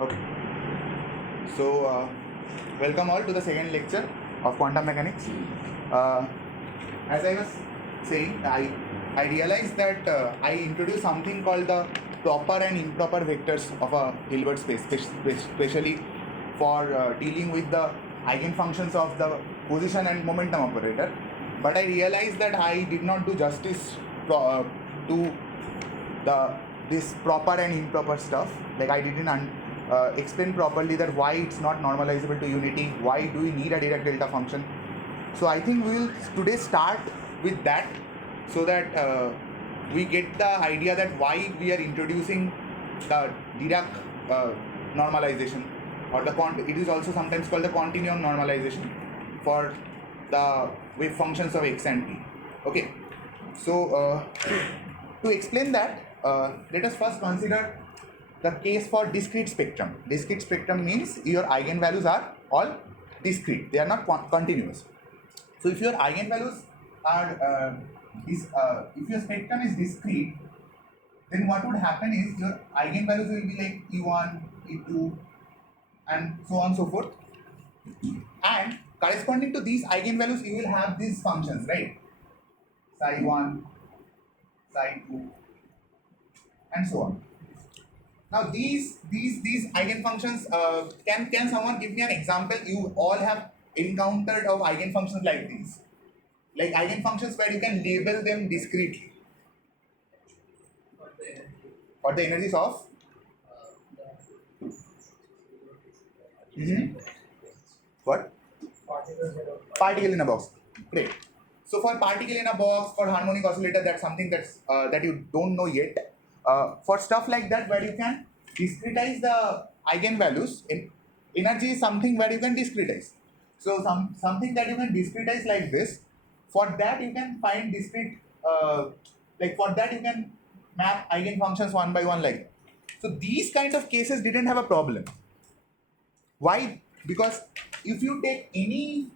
Okay. So, welcome all to the second lecture of quantum mechanics. As I was saying, I realized that I introduced something called the proper and improper vectors of a Hilbert space, especially for dealing with the eigenfunctions of the position and momentum operator. But I realized that I did not do justice to this proper and improper stuff. Like I didn't explain properly that why it's not normalizable to unity, why do we need a Dirac delta function. So I think we will today start with that, so that we get the idea that why we are introducing the Dirac normalization, or it is also sometimes called the continuum normalization for the wave functions of x and t. Okay, so to explain that, let us first consider the case for discrete spectrum. Discrete spectrum means your eigenvalues are all discrete, they are not continuous. So if your eigenvalues are if your spectrum is discrete, then what would happen is your eigenvalues will be like E1, E2, and so on and so forth. And corresponding to these eigenvalues, you will have these functions, right? Psi1, Psi2, and so on. Now these eigenfunctions, can someone give me an example? You all have encountered of eigenfunctions like these, like eigenfunctions where you can label them discretely, or the energies of. What? Particle in a box. Great. So for particle in a box, for harmonic oscillator, that's something that you don't know yet. For stuff like that, where you can discretize the eigenvalues, energy is something where you can discretize. So something that you can discretize like this. For that you can find discrete, like for that you can map eigenfunctions one by one like that. So these kind of cases didn't have a problem. Why? Because if you take any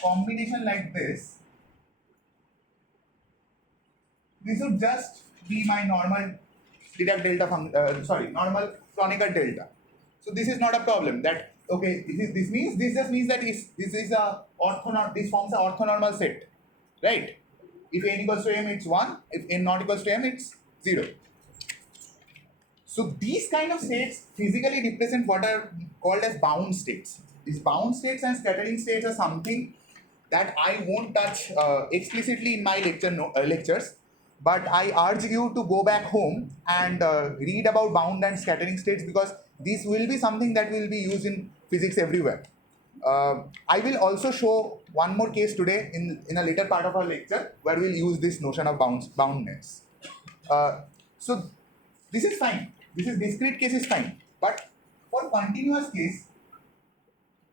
combination like this would just be my normal Dirac delta normal Kronecker delta. So this is not a problem. That okay? This just means that this is a this forms a orthonormal set, right? If n equals to m, it's 1. If n not equals to m, it's 0. So these kind of states physically represent what are called as bound states. These bound states and scattering states are something that I won't touch explicitly in my lectures, but I urge you to go back home and read about bound and scattering states, because this will be something that will be used in physics everywhere. I will also show one more case today in a later part of our lecture, where we'll use this notion of boundness. So this is fine. This is discrete case is fine. But for continuous case,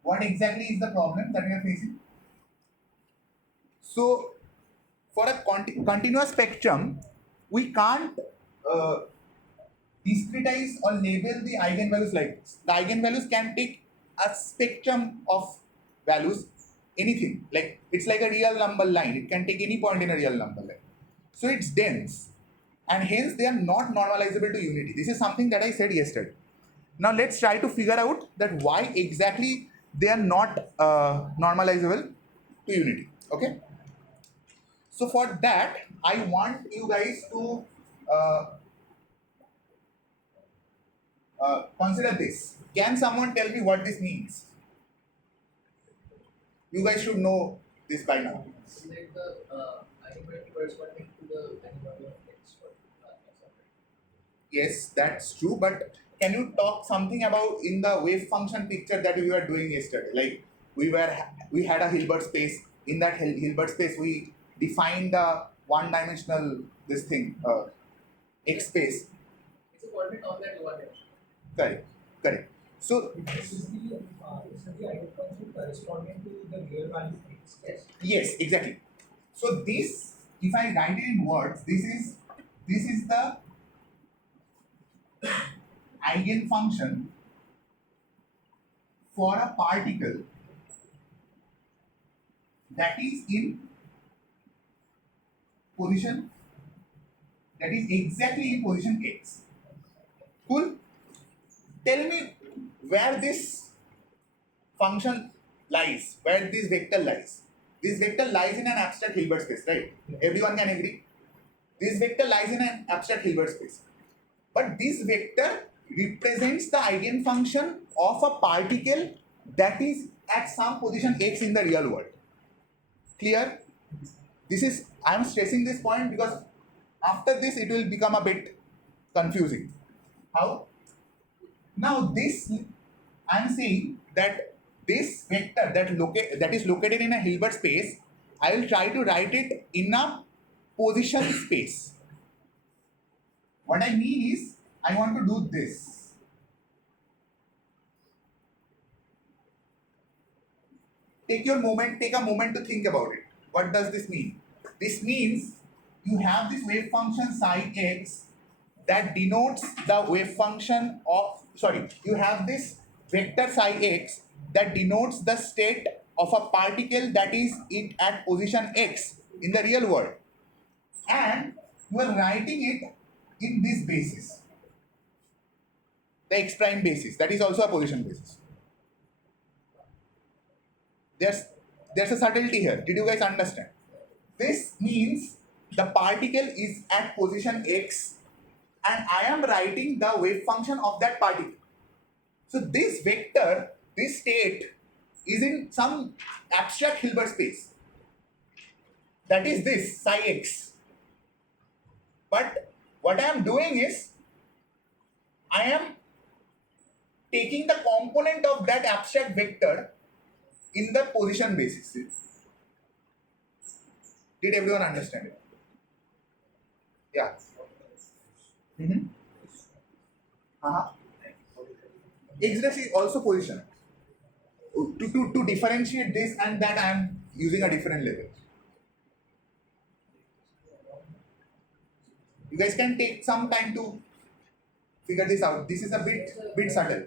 what exactly is the problem that we are facing? So for a continuous spectrum, we can't discretize or label the eigenvalues like this. The eigenvalues can take a spectrum of values, anything. Like it's like a real number line. It can take any point in a real number line. So it's dense, and hence they are not normalizable to unity. This is something that I said yesterday. Now let's try to figure out that why exactly they are not normalizable to unity. Okay. So for that, I want you guys to uh, consider this. Can someone tell me what this means? You guys should know this by now. It's like the eigenvalue corresponding to the eigenvalue of x for Yes, that's true. But can you talk something about in the wave function picture that we were doing yesterday? Like we had a Hilbert space. In that Hilbert space, we defined the one-dimensional this thing X space. It's a coordinate on that one dimension. Correct. Correct. So This is the eigenfunction corresponding to the real value x. yes, exactly. So this, if I write it in words, this is the eigenfunction for a particle that is in position, that is exactly in position x. Cool. Tell me where this function lies, where this vector lies. This vector lies in an abstract Hilbert space, right? Everyone can agree. This vector lies in an abstract Hilbert space. But this vector represents the eigenfunction of a particle that is at some position x in the real world. Clear? I am stressing this point because after this it will become a bit confusing. How? Now this, I am saying that this vector that is located in a Hilbert space, I will try to write it in a position space. What I mean is, I want to do this. Take a moment to think about it. What does this mean? This means you have this wave function psi x that denotes the wave function of, you have this vector psi x that denotes the state of a particle that is at position x in the real world. And you are writing it in this basis, the x prime basis, that is also a position basis. There's a subtlety here. Did you guys understand? This means the particle is at position x and I am writing the wave function of that particle. So this vector, this state is in some abstract Hilbert space. That is this psi x. But what I am doing is, I am taking the component of that abstract vector in the position basis. Did everyone understand it? Yeah. X dash is also position. To differentiate this and that, I am using a different level. You guys can take some time to figure this out. This is a bit subtle.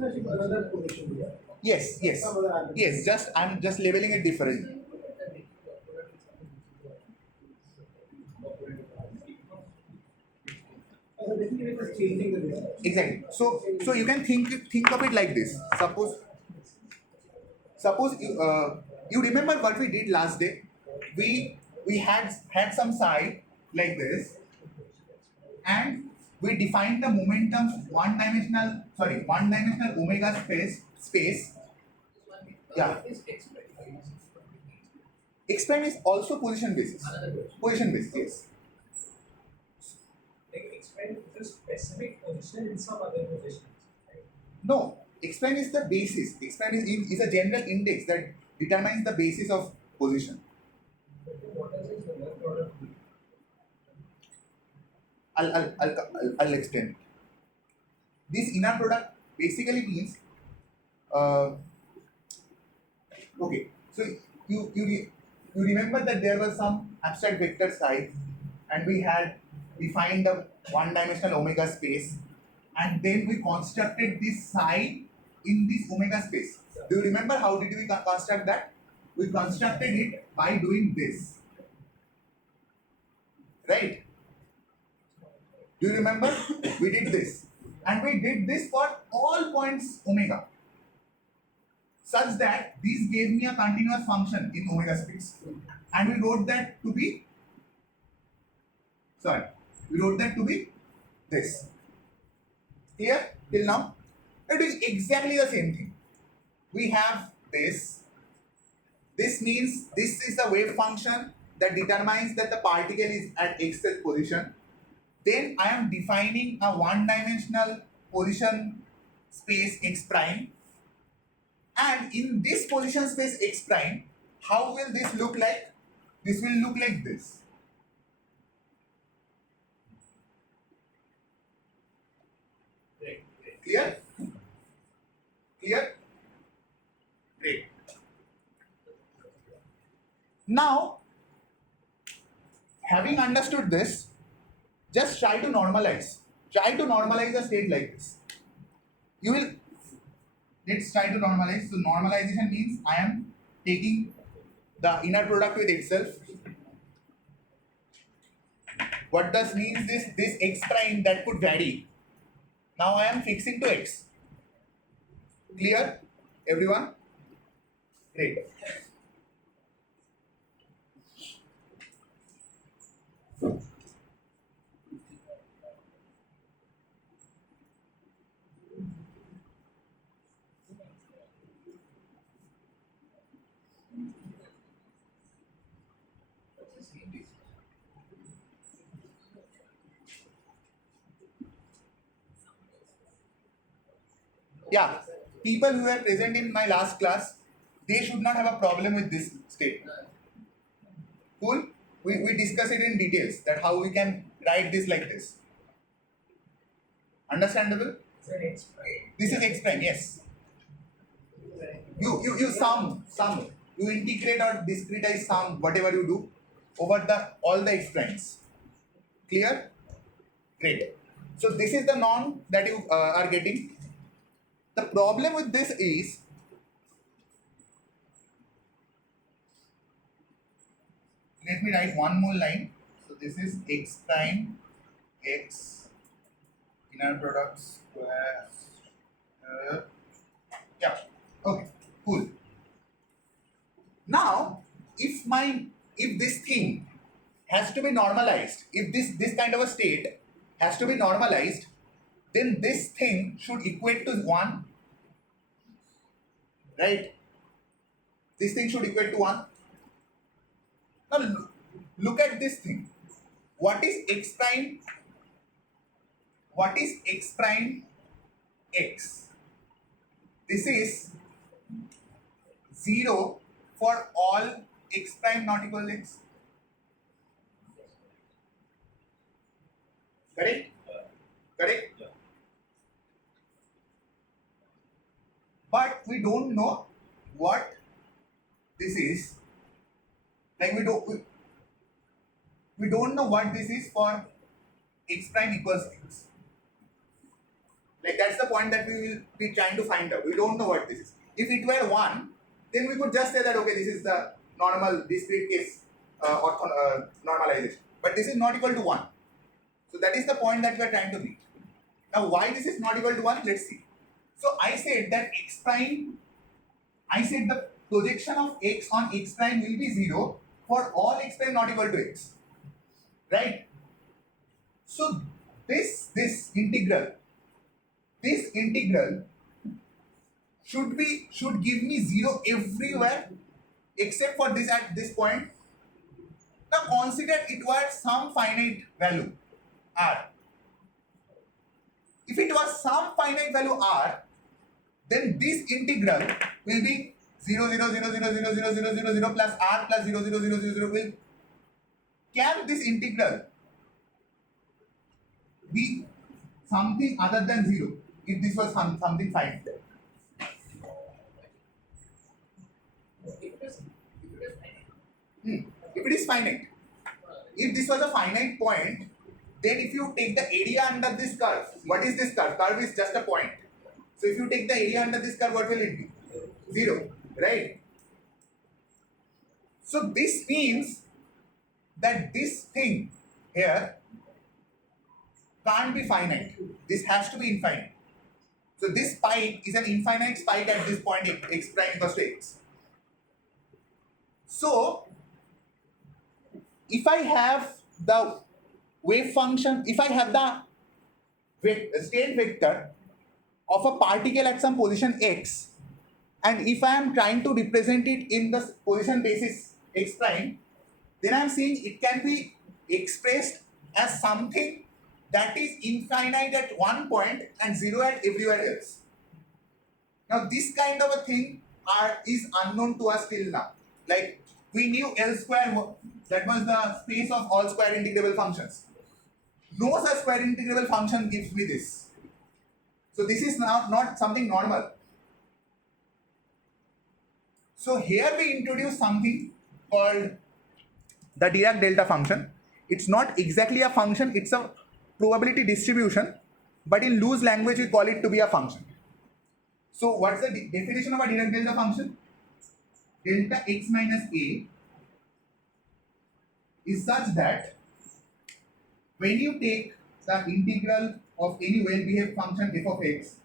Another position here. Yes. I'm just labeling it differently. Basically, it is changing the distance. Exactly. So you can think of it like this. Suppose you remember what we did last day. We had some psi like this, and we defined the momentum one-dimensional omega space. Yeah. X prime is also position basis. Position basis, yes. Like explain the specific position in some other positions. Right? No, X prime is the basis. X prime is a general index that determines the basis of position. What does this inner product mean? I'll explain. This inner product basically means, okay. So you remember that there was some abstract vector psi, and we had defined the one-dimensional omega space, and then we constructed this psi in this omega space. Do you remember how did we construct that? We constructed it by doing this, right? Do you remember? We did this. And we did this for all points omega, such that this gave me a continuous function in omega space. And we wrote that to be, this. Clear till now? It is exactly the same thing. We have this. This means this is the wave function that determines that the particle is at x position. Then I am defining a one-dimensional position space x prime. And in this position space x prime, how will this look like? This will look like this. Clear? Clear? Great. Now, having understood this, just try to normalize. Try to normalize a state like this. Let's try to normalize. So normalization means I am taking the inner product with itself. What does means this x prime that could vary. Now I am fixing to x. Clear, everyone? Great. Yeah, people who were present in my last class, they should not have a problem with this statement. Cool? We discuss it in details that how we can write this like this. Understandable? Is it X prime? This is x prime, yes. You sum, you integrate or discretize sum, whatever you do, over the all the x primes. Clear? Great. So this is the norm that you are getting. The problem with this is let me write one more line. So this is x prime x inner product square. Yeah. Okay. Cool. Now, if this thing has to be normalized, if this kind of a state has to be normalized, then this thing should equate to 1. Right? This thing should equate to 1. Now look at this thing. What is x prime? What is x prime x? This is 0 for all x prime not equal to x. Correct? Correct? Yeah. But we don't know what this is. Like we don't know what this is for x prime equals x. Like that's the point that we will be trying to find out. We don't know what this is. If it were 1, then we could just say that okay, this is the normal discrete case normalization. But this is not equal to 1. So that is the point that we are trying to meet. Now why this is not equal to 1? Let's see. So I said that x prime, I said the projection of x on x prime will be 0 for all x prime not equal to x. Right? So this integral should give me 0 everywhere except for this at this point. Now consider it was some finite value r. If it was some finite value r, then this integral will be 0 0 0 0 0 0 0 0 0 plus r plus 0 0 0 0 0 will. Can this integral be something other than 0 if this was something finite? If it is finite, if this was a finite point, then if you take the area under this curve, what is this curve? Curve is just a point. So if you take the area under this curve, what will it be? 0, right? So this means that this thing here can't be finite. This has to be infinite. So this spike is an infinite spike at this point x prime equals to x. So if I have the wave function, if I have the state vector of a particle at some position x, and if I am trying to represent it in the position basis x prime, then I am saying it can be expressed as something that is infinite at one point and 0 at everywhere else. Now this kind of a thing is unknown to us till now. Like we knew L square, that was the space of all square integrable functions. No such square integrable function gives me this. So this is not something normal. So here we introduce something called the Dirac delta function. It's not exactly a function, it's a probability distribution, but in loose language we call it to be a function. So what's the definition of a Dirac delta function? delta x minus a is such that when you take the integral of any well-behaved function f of x,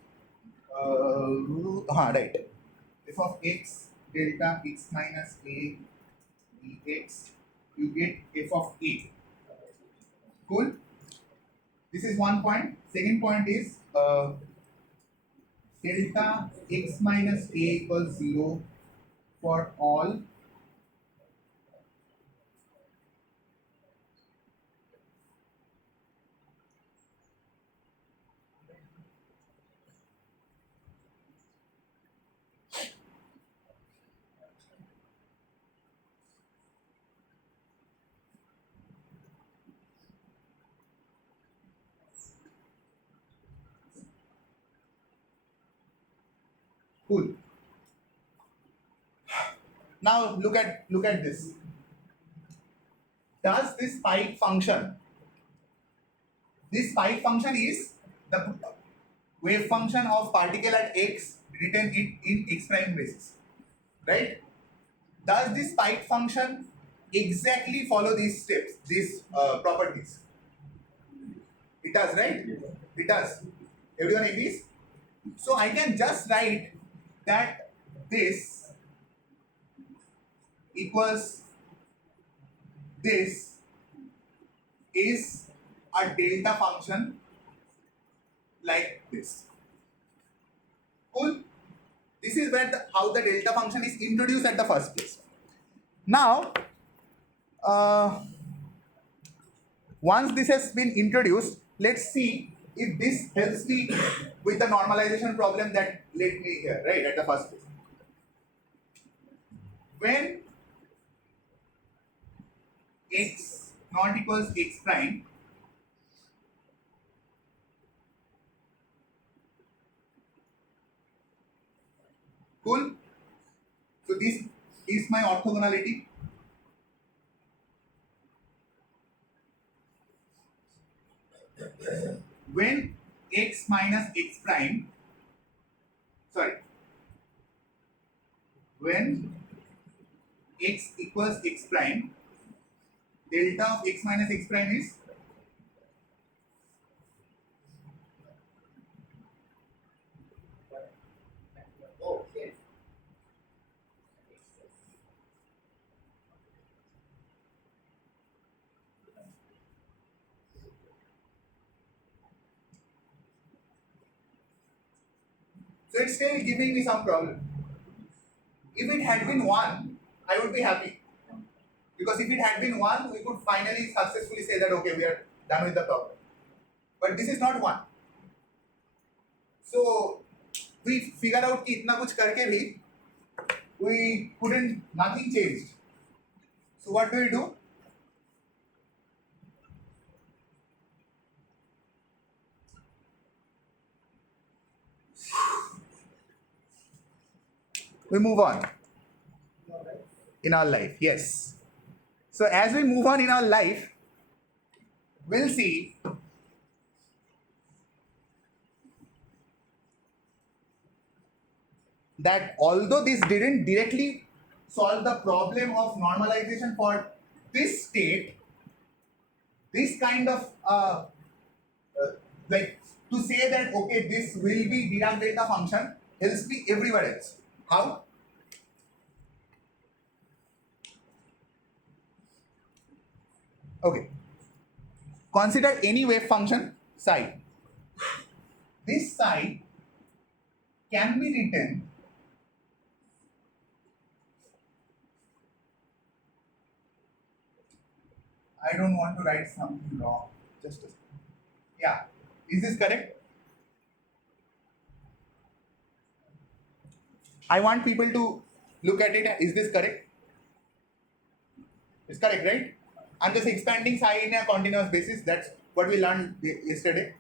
right, f of x delta x minus a dx, you get f of a. Cool. This is one point. Second point is delta x minus a equals 0 for all cool. Now look at this. Does this spike function? This spike function is the wave function of particle at x written in x prime basis, right? Does this spike function exactly follow these steps, these properties? It does, right? It does. Everyone agrees? So I can just write that this equals this is a delta function like this. Cool. This is where how the delta function is introduced at the first place. Now, once this has been introduced, let's see if this helps me with the normalization problem that led me here, right, at the first place. When x not equals x prime, cool. So this is my orthogonality. When x minus x prime, sorry, when x equals x prime, delta of x minus x prime is Okay. so it's still giving me some problem. If it had been 1, I would be happy. Because if it had been 1, we could finally successfully say that okay, we are done with the problem. But this is not 1. So we figured out कि इतना कुछ करके भी we couldn't, nothing changed. So what do we do? We move on in our life, yes. So as we move on in our life, we'll see that although this didn't directly solve the problem of normalization for this state, this kind of like to say that okay, this will be Dirac delta function helps me everywhere else. How? Okay. Consider any wave function psi. This psi can be written I don't want to write something wrong. Just a second. Yeah. Is this correct? I want people to look at it. Is this correct? It's correct, right? I'm just expanding psi in a continuous basis. That's what we learned yesterday.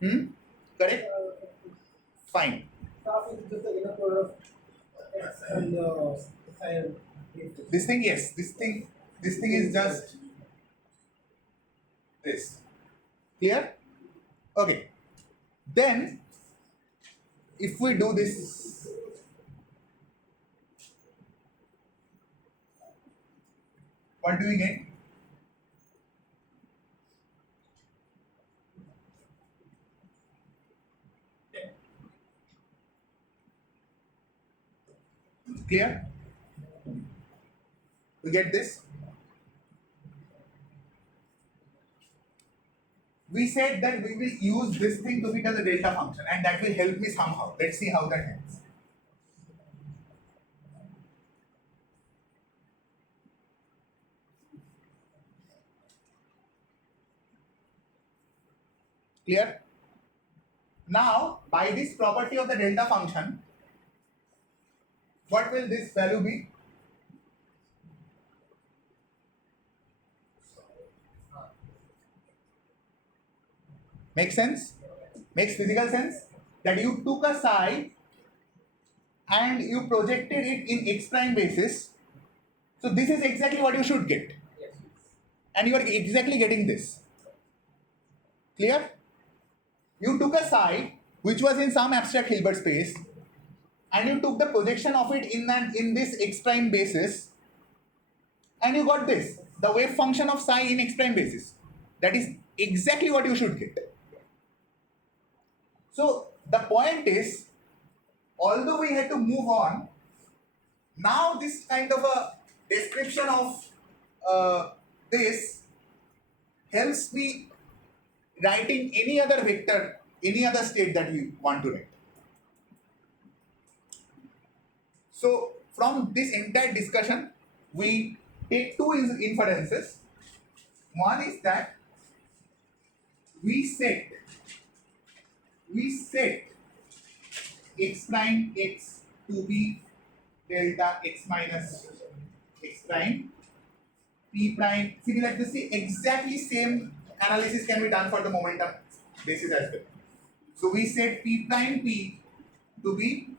Correct? Fine. This thing, yes. This thing is just this. Clear? Okay. Then, if we do this, What do we get? Clear? We get this? We said that we will use this thing to be as a delta function, and that will help me somehow. Let's see how that helps. Clear? Now, by this property of the delta function, what will this value be? Makes sense? Makes physical sense? That you took a psi and you projected it in x prime basis. So this is exactly what you should get. Yes. And you are exactly getting this. Clear? You took a psi which was in some abstract Hilbert space and you took the projection of it in this x prime basis and you got this, the wave function of psi in x prime basis. That is exactly what you should get. So the point is, although we had to move on, now this kind of a description of this helps me writing any other vector, any other state that we want to write. So from this entire discussion, we take two inferences. One is that we set x prime x to be delta x minus x prime p prime. Similar to see exactly same analysis can be done for the momentum basis as well. So we set p prime p to be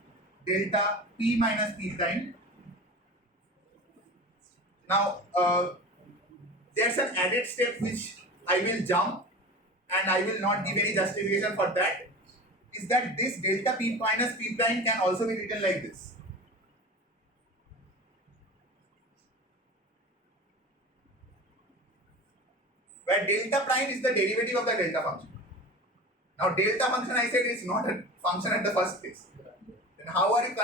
delta p minus p prime. Now there's an added step which I will jump and I will not give any justification for that, is that this delta p minus p prime can also be written like this. Where delta prime is the derivative of the delta function. Now delta function I said is not a function at the first place. Then how are you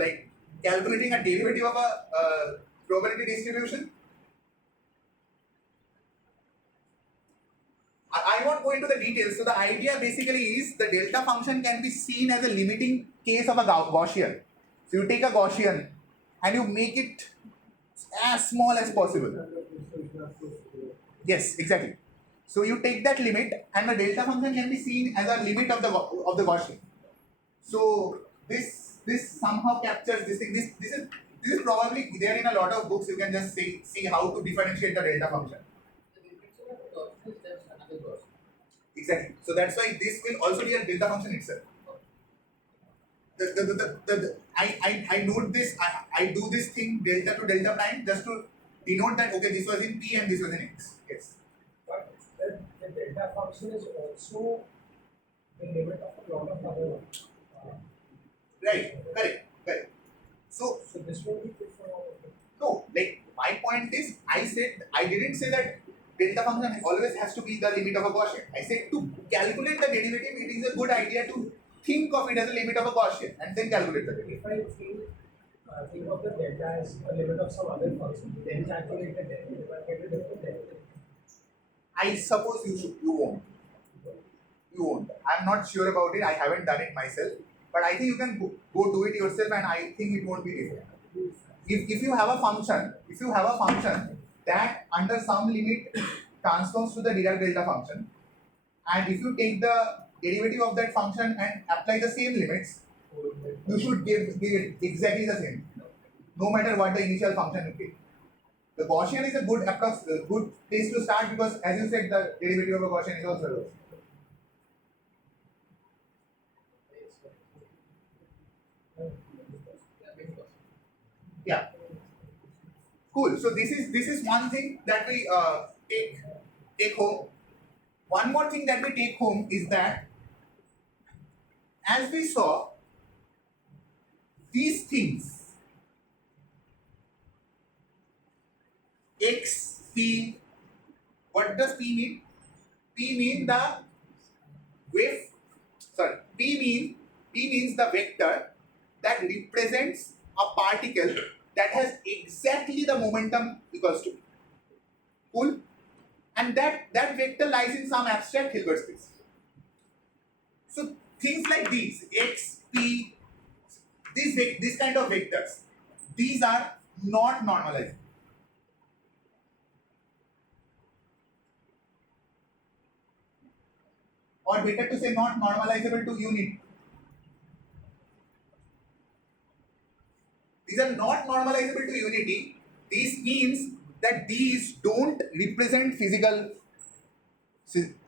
like calculating a derivative of a probability distribution? I won't go into the details. So the idea basically is the delta function can be seen as a limiting case of a Gaussian. So you take a Gaussian and you make it as small as possible. Yes, exactly. So you take that limit and the delta function can be seen as a limit of the Gaussian. So this somehow captures this thing. This is probably there in a lot of books. You can just see how to differentiate the delta function. The definition of a Gaussian is just another Gaussian. Exactly. So that's why this will also be a delta function itself. I note this. I do this thing delta to delta prime just to denote that okay, this was in p and this was in x. Yes. But the delta function is also the limit of a lot of other. Right. Correct. So This will be good for all of them. no, like my point is, I didn't say that delta function always has to be the limit of a Gaussian. I said to calculate the derivative, it is a good idea to think of it as a limit of a Gaussian and then calculate the derivative. If I think of the delta as a limit of some other function, then calculate the derivative, I get a different derivative. I suppose you won't. I'm not sure about it. I haven't done it myself, but I think you can go do it yourself, and I think it won't be different. If you have a function that under some limit transforms to the Dirac delta function, and if you take the derivative of that function and apply the same limits, you should give it exactly the same, no matter what the initial function you take. The Gaussian is a good place to start because, as you said, the derivative of a Gaussian is also low. Yeah. Cool. So this is one thing that we take home. One more thing that we take home is that, as we saw, these things, x P. What does P mean? P mean the wave. Sorry, P means the vector that represents a particle that has exactly the momentum equals to. Cool. And that vector lies in some abstract Hilbert space. So things like these, X, P, this kind of vectors, these are not normalized. Or better to say, not normalizable to unit. These are not normalizable to unity. This means that these don't represent physical,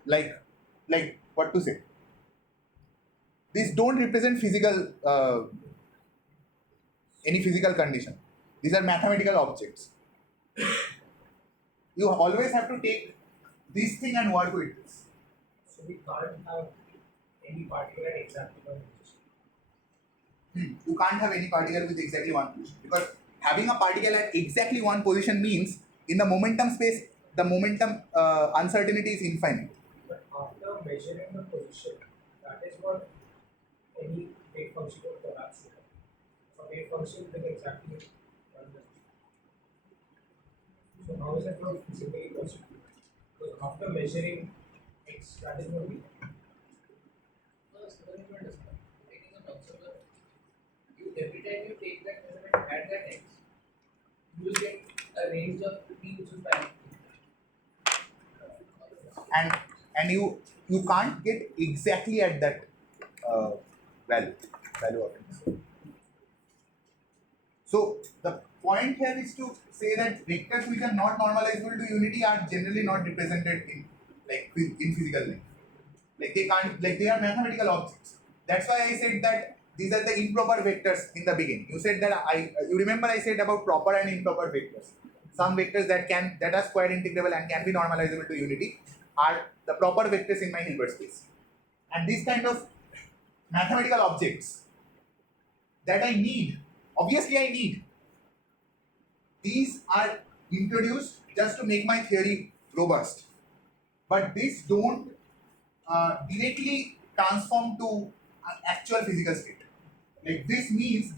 like what to say. These don't represent physical, any physical condition. These are mathematical objects. You always have to take this thing and work with this. So we can't have any particular exactly one position. You can't have any particle with exactly one position, because having a particle at exactly one position means in the momentum space, the momentum uncertainty is infinite. But after measuring the position, that is what any wave function will collapse to. So wave function will exactly one position. So how is that not physically possible? Because after measuring x, that is what we. No, so then you understand. Taking an observer, every time you take that measurement at that x, you will get a range of t which is valid. And you can't get exactly at that value of it. So the point here is to say that vectors which are not normalizable to unity are generally not represented in physical life. Like they are mathematical objects. That's why I said that these are the improper vectors in the beginning. You said that you remember I said about proper and improper vectors. Some vectors that are square integrable and can be normalizable to unity are the proper vectors in my Hilbert space. And these kind of mathematical objects that I need, obviously I need. These are introduced just to make my theory robust. But these don't directly transform to an actual physical state. Like this means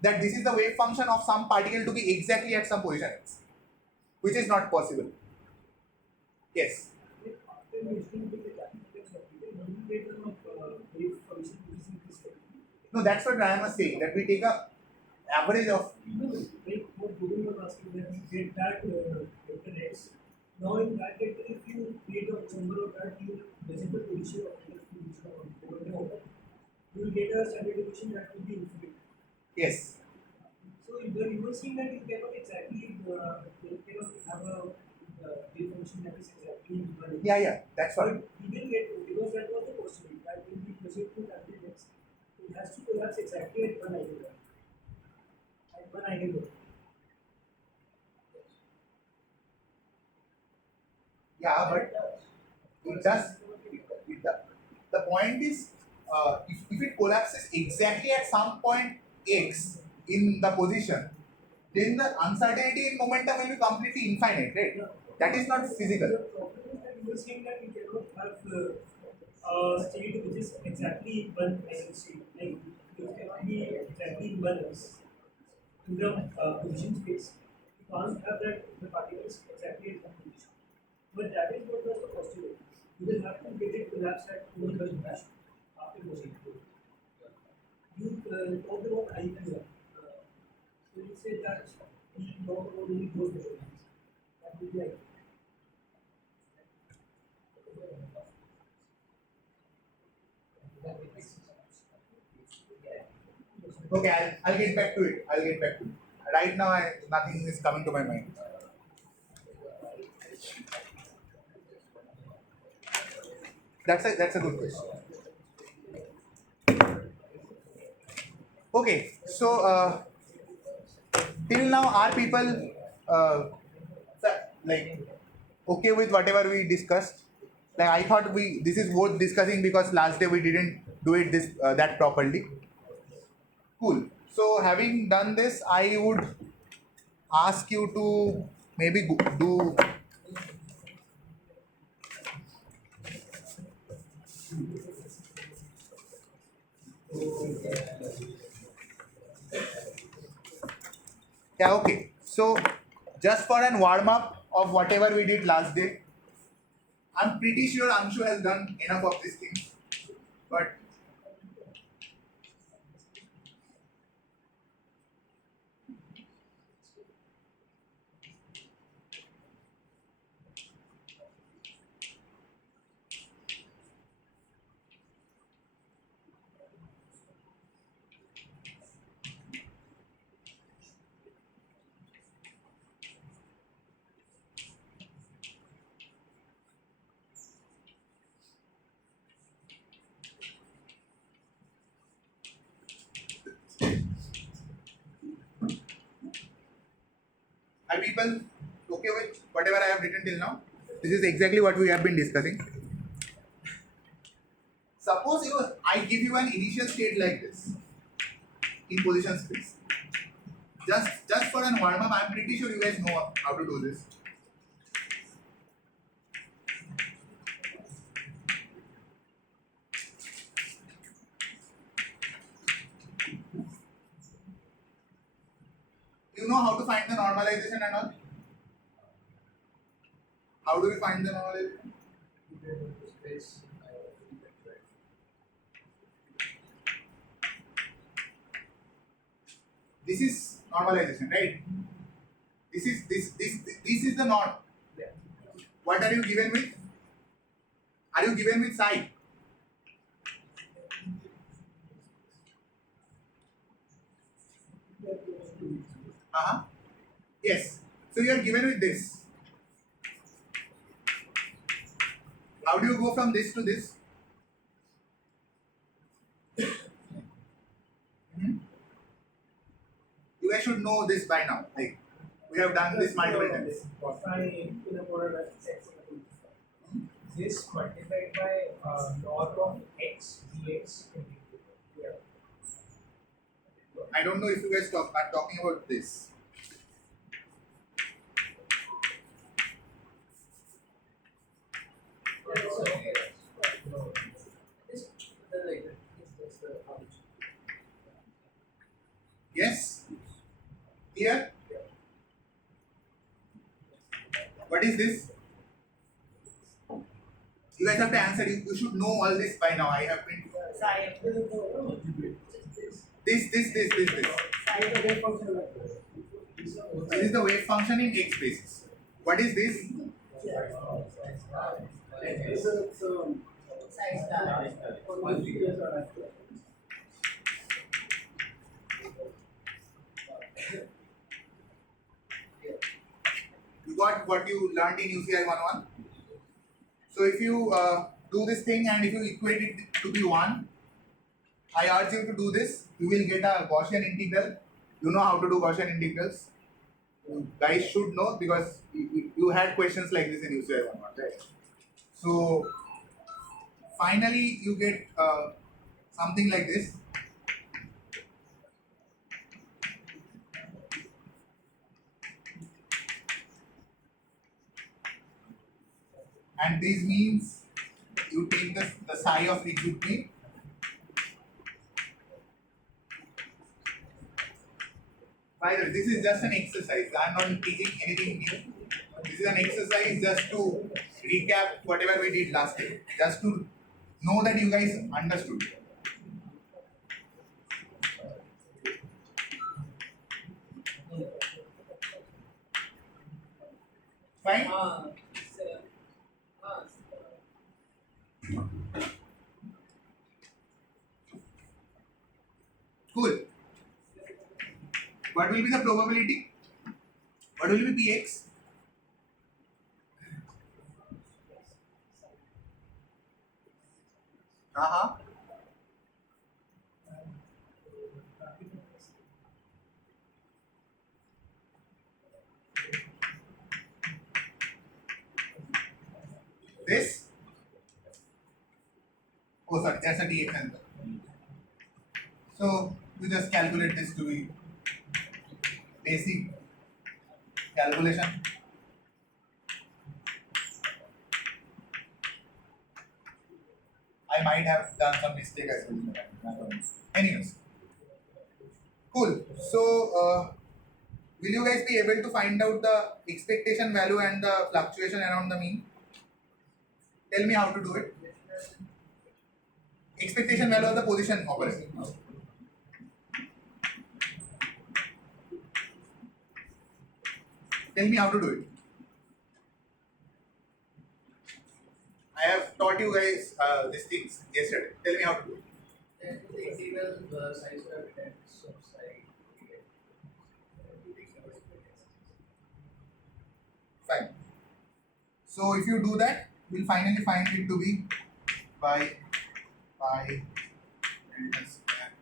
that this is the wave function of some particle to be exactly at some position x, which is not possible. Yes. After measuring the denominator of wave function is in this way. No, that's what Ryan was saying. That we take a average of. Like what Guru was asking, that you get that vector x. Now in that vector, if you create a number of that, you measure the position of the position, you will get a standard deviation that will be infinite. Yes. So you were saying that you cannot exactly you cannot have a wave function that is exactly one. Yeah. That's what. But we will get, because that was the question, that will be present to that x. It has to collapse exactly at one eigenvalue. At one eigenvalue. Yeah, but it does. The point is, if it collapses exactly at some point x in the position, then the uncertainty in momentum will be completely infinite, right? That is not physical. The problem is that you were saying that you cannot have a state which is exactly one state. Like it cannot be exactly one in the position space. You can't have that the particles exactly at one position. But that is what was the postulate. You will have to get it collapse at one position after motion. You talked about eigenvalue. So you said that we talk about only those measurements. That would be like. Okay, I'll get back to it. Right now, nothing is coming to my mind. That's a good question. Okay, so till now, are people like okay with whatever we discussed? Like I thought this is worth discussing because last day we didn't do it that properly. Cool. So having done this, I would ask you to maybe do. Yeah, okay. So just for an warm up of whatever we did last day, I'm pretty sure Anshu has done enough of these things. But are people okay with whatever I have written till now? This is exactly what we have been discussing. Suppose I give you an initial state like this in position space. Just for an warm up, I'm pretty sure you guys know how to do this. You know how to find the normalization and all? How do we find the normalization? This is normalization, right? This is the norm. What are you given with? Are you given with psi? Yes. So you are given with this. How do you go from this to this? Hmm? You guys should know this by now. Like we have done this multiple times. This multiplied by norm of x dx. I don't know if you guys are talking about this. Yes? Here? What is this? You guys have to answer. You should know all this by now. I have been. This. This is the wave function in x basis. What is this? You got what you learned in UCI 101. So if you do this thing and if you equate it to be 1, I urge you to do this. You will get a Gaussian integral. You know how to do Gaussian integrals. You guys should know because you had questions like this in UCI 101, right? So finally you get something like this. And this means you take the psi of it would be by the way, this is just an exercise. I'm not teaching anything new. This is an exercise just to recap whatever we did last day. Just to know that you guys understood. Fine? Cool. What will be the probability? What will be px? This? Oh, sorry, that's a dx answer. So you just calculate this to be basic calculation. I might have done some mistake as well. Anyways, cool. So, will you guys be able to find out the expectation value and the fluctuation around the mean? Tell me how to do it. Expectation value of the position operator. Tell me how to do it. I have taught you guys these things yesterday. Tell me how to do it. Then the integral size of evidence of side. Fine. So if you do that, we'll finally find it to be by delta square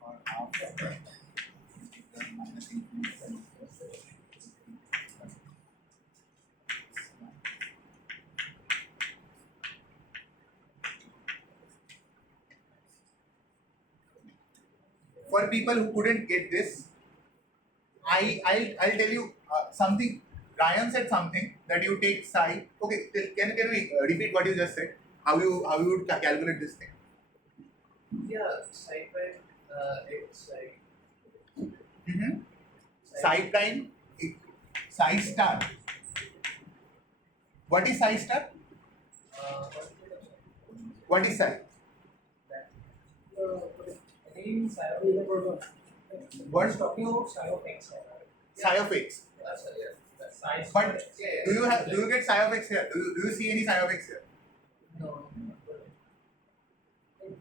or half integral minus infinity. For people who couldn't get this, I'll tell you something. Ryan said something that you take psi. Okay, can we repeat what you just said? How you would calculate this thing? Yeah, side by x side. Mm-hmm. Psi prime, psi star. What is psi star? What is psi? Again, psi of What is talking about psi of x. psi of x? Psi But do you get psi of x here? Do you see any psi of x here? No.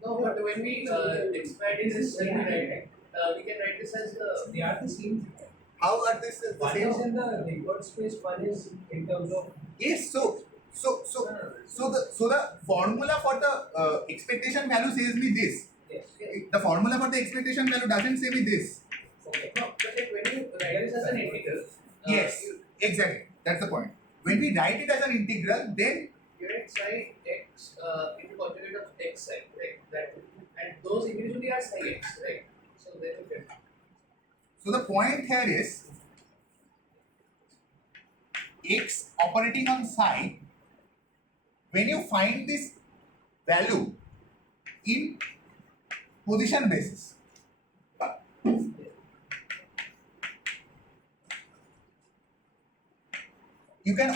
No, but when we expand this, we can write this as they are the same thing. How are this the One same? is in the record space, one is in terms of Yes, so the formula for the expectation value says me this. yes. The formula for the expectation value doesn't say me this. okay. No, but like when you write this as an integral, Yes, exactly. That's the point. When we write it as an integral, then you write side x into conjugate of x side, right? That and those individually are psi x, right? So then you get. so the point here is x operating on psi. When you find this value in position basis, you can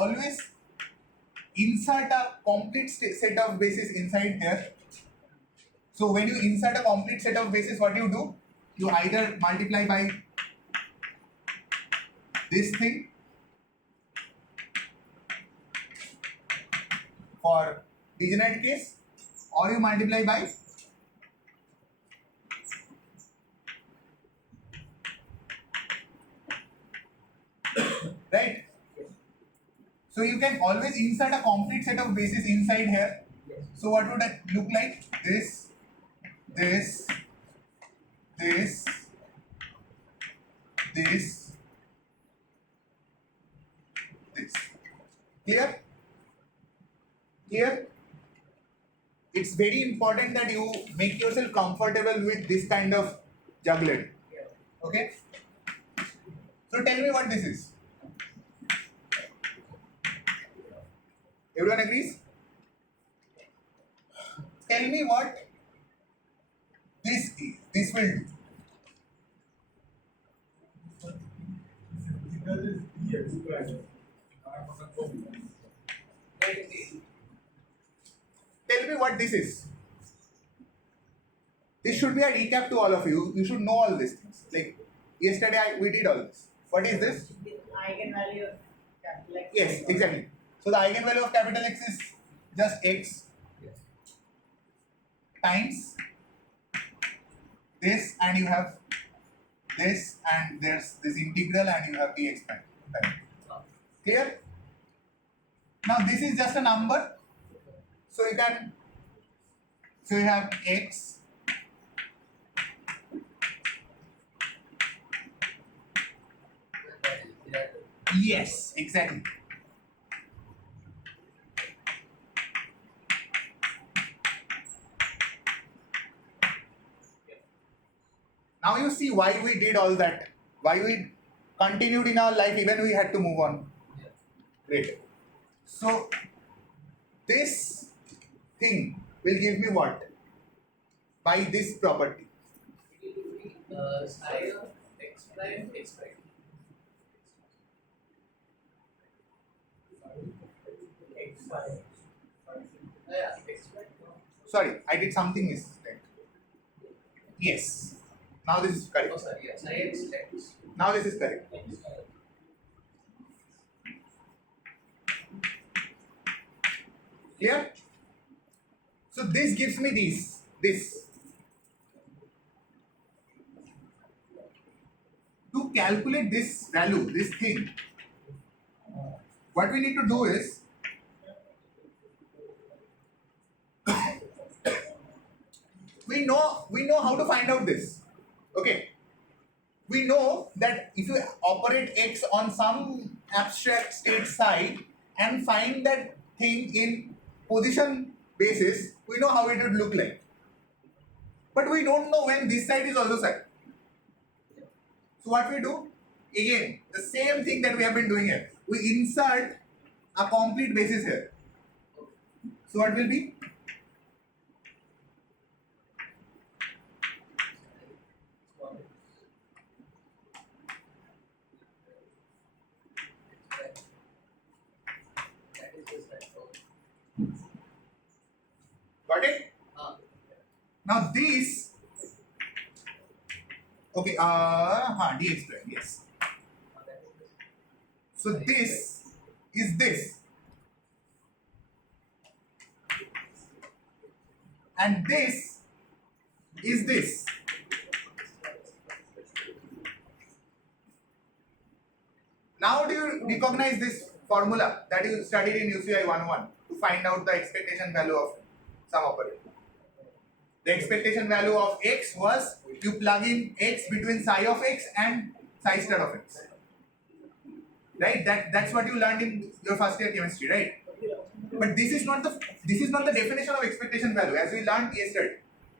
always insert a complete set of bases inside here. So when you insert a complete set of bases, what you do? You either multiply by this thing for degenerate case, or you multiply by right. So you can always insert a complete set of bases inside here. So what would that look like? This, this, this, this, this. Clear? Clear? It's very important that you make yourself comfortable with this kind of jugglery. Okay? So tell me what this is. Everyone agrees? Tell me what this is. This will do. Tell me what this is. This should be a recap to all of you. You should know all these things. Like yesterday we did all this. What is this? Eigenvalue of capital X. Yes, exactly. So the eigenvalue of capital X is just x times this, and you have this, and there's this integral, and you have the expand. Right. Clear? Now this is just a number. So you have x yes, exactly. Now you see why we did all that, why we continued in our life even we had to move on. Great. So this thing will give me what? By this property. It will be psi of x prime x prime. X prime. Yeah, x prime. Sorry, I did something mistake. Yes. Now this is Oh, correct. sorry, yeah, psi x x. Now this is correct. Clear? So this gives me this. To calculate this value, this thing, what we need to do is we know how to find out this. Okay. We know that if you operate x on some abstract state psi and find that thing in position basis, we know how it would look like. But we don't know when this side is also psi. So what we do? Again, the same thing that we have been doing here. We insert a complete basis here. So what will be? That is just that. Got it? Now this, okay, dx prime, yes. So this is this, and this is this. Now do you recognize this formula that you studied in UCI 101 to find out the expectation value of some operator? The expectation value of x was you plug in x between psi of x and psi star of x. Right? That's what you learned in your first year chemistry, right? But this is not the definition of expectation value as we learned yesterday.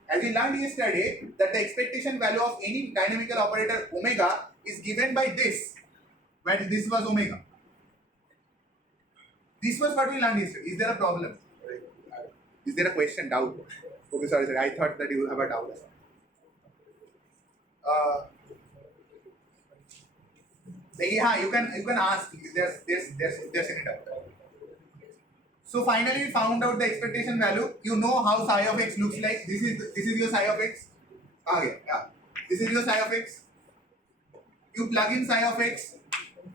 As we learned yesterday that the expectation value of any dynamical operator omega is given by this, where this was omega. This was what we learned yesterday. Is there a problem? Is there a question, doubt? Okay, sorry, I thought that you have a doubt. Yeah, you can ask if there's any doubt. So finally we found out the expectation value. You know how psi of x looks like. This is your psi of x. Okay, yeah. This is your psi of x. You plug in psi of x.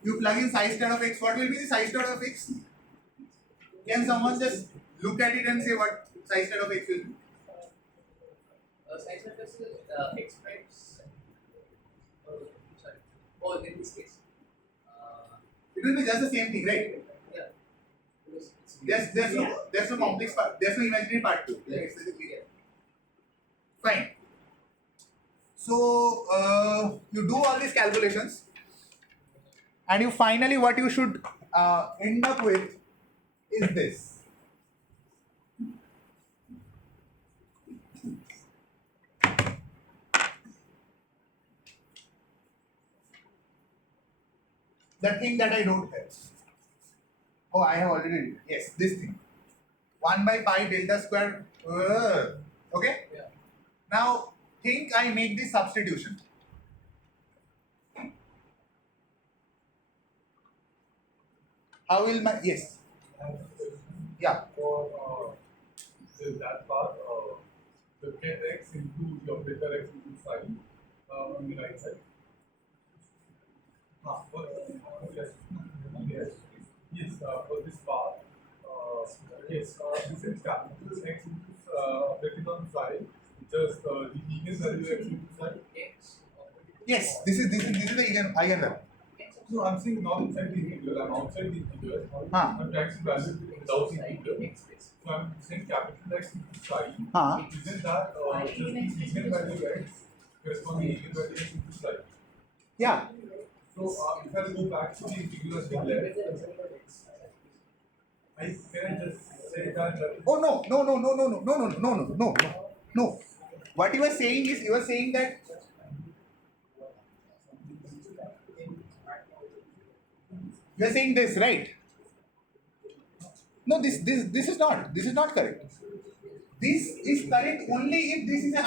You plug in psi star of x. What will be the psi star of x? Can someone just look at it and say what psi star of x will be? Psi star of x is x prime. Sorry. Oh, in this case. It will be just the same thing, right? Yeah. There's no complex part. There's no imaginary part too. Yeah. Fine. So you do all these calculations, and you finally what you should end up with is this. The thing that I wrote here. Oh, I have already written. Yes, this thing. 1 by pi delta square. Okay? Yeah. Now, think I make this substitution. How will my. Yes. Yeah. For that part, the get x into the operator x into psi on the right side. Yes, for this part, yes, this is capital x into operating on psi, just the eigenvalue x into psi. X. Yes, this is the eigenvalue. No, I'm saying not inside the integral, I'm outside the integral. Huh. I'm trying to value without the integral. X space. So I'm saying capital X into psi. Huh. Isn't that just the eigenvalue x corresponding eigenvalue x into psi? Yeah. So if I go back to the integral at the left, can I just say that? Oh no. What you are saying is you are saying that you are saying this, right? No, this is not. This is not correct. This is correct only if this is an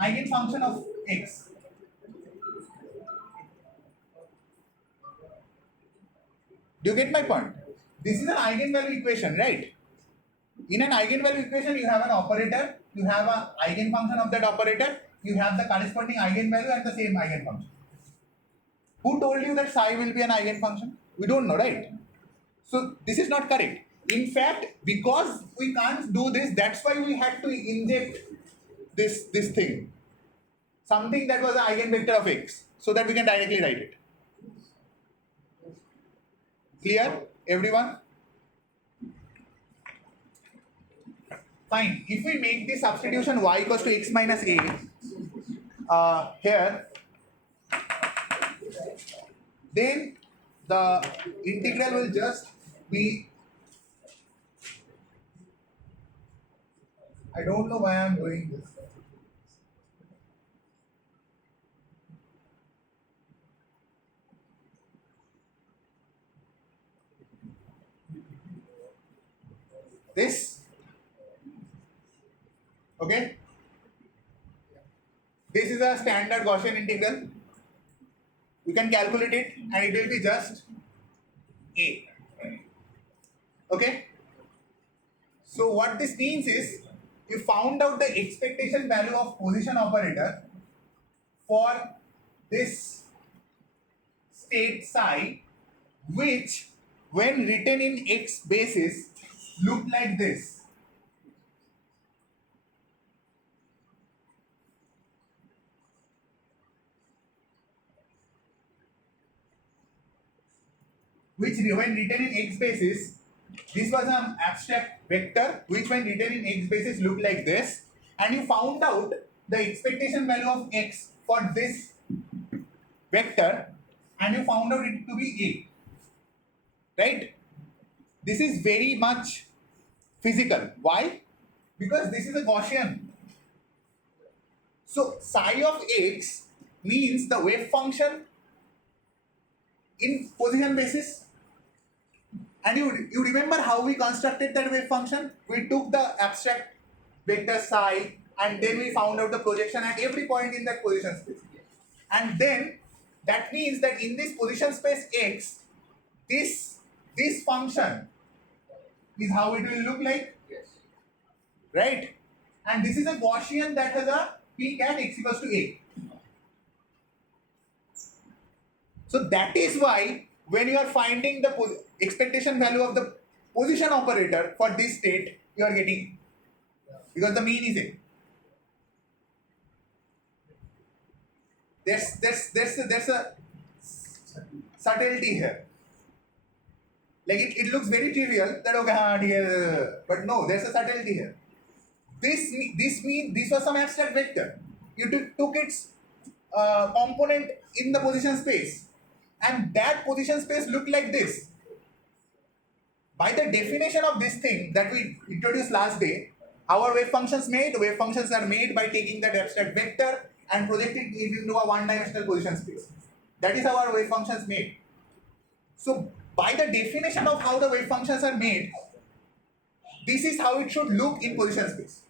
eigen function of x. Do you get my point? This is an eigenvalue equation, right? In an eigenvalue equation, you have an operator, you have an eigenfunction of that operator, you have the corresponding eigenvalue and the same eigenfunction. Who told you that psi will be an eigenfunction? We don't know, right? So this is not correct. In fact, because we can't do this, that's why we had to inject this thing. Something that was an eigenvector of x, so that we can directly write it. Clear, everyone? Fine. If we make the substitution y equals to x minus a here, then the integral will just be, I don't know why I'm doing this. This, okay? This is a standard Gaussian integral. You can calculate it and it will be just a. Okay? So what this means is, you found out the expectation value of position operator for this state psi, which when written in x basis look like this. Which when written in x basis, this was an abstract vector which when written in x basis looked like this, and you found out the expectation value of x for this vector and you found out it to be a. Right? This is very much physical. Why? Because this is a Gaussian. So psi of x means the wave function in position basis. And you remember how we constructed that wave function? We took the abstract vector psi and then we found out the projection at every point in that position space. And then that means that in this position space x, this function is how it will look like. Yes. Right? And this is a Gaussian that has a peak at x equals to a. So that is why when you are finding the expectation value of the position operator for this state, you are getting a. Because the mean is a. There's a subtlety here. Like it looks very trivial that okay, but no, there's a subtlety here. This was some abstract vector. You took its component in the position space, and that position space looked like this. By the definition of this thing that we introduced last day, our wave functions are made by taking that abstract vector and projecting it into a one-dimensional position space. That is how our wave functions made. So by the definition of how the wave functions are made, this is how it should look in position space.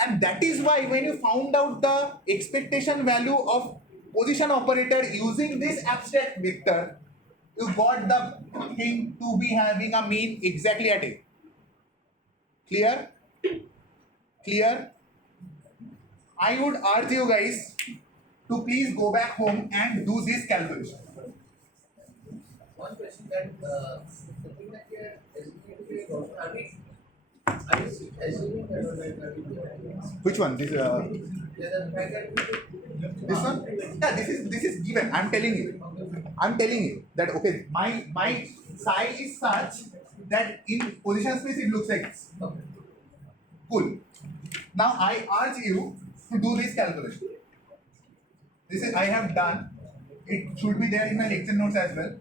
And that is why when you found out the expectation value of position operator using this abstract vector, you got the thing to be having a mean exactly at a. Clear? Clear? I would urge you guys to please go back home and do this calculation. One question that the thing that we are assuming to be a Gaussian, are you assuming that Which one? This the fact that this one? Yeah, this is given. I'm telling you that okay, my psi is such that in position space it looks like this. okay. Cool. Now I urge you to do this calculation. This is I have done. It should be there in my lecture notes as well.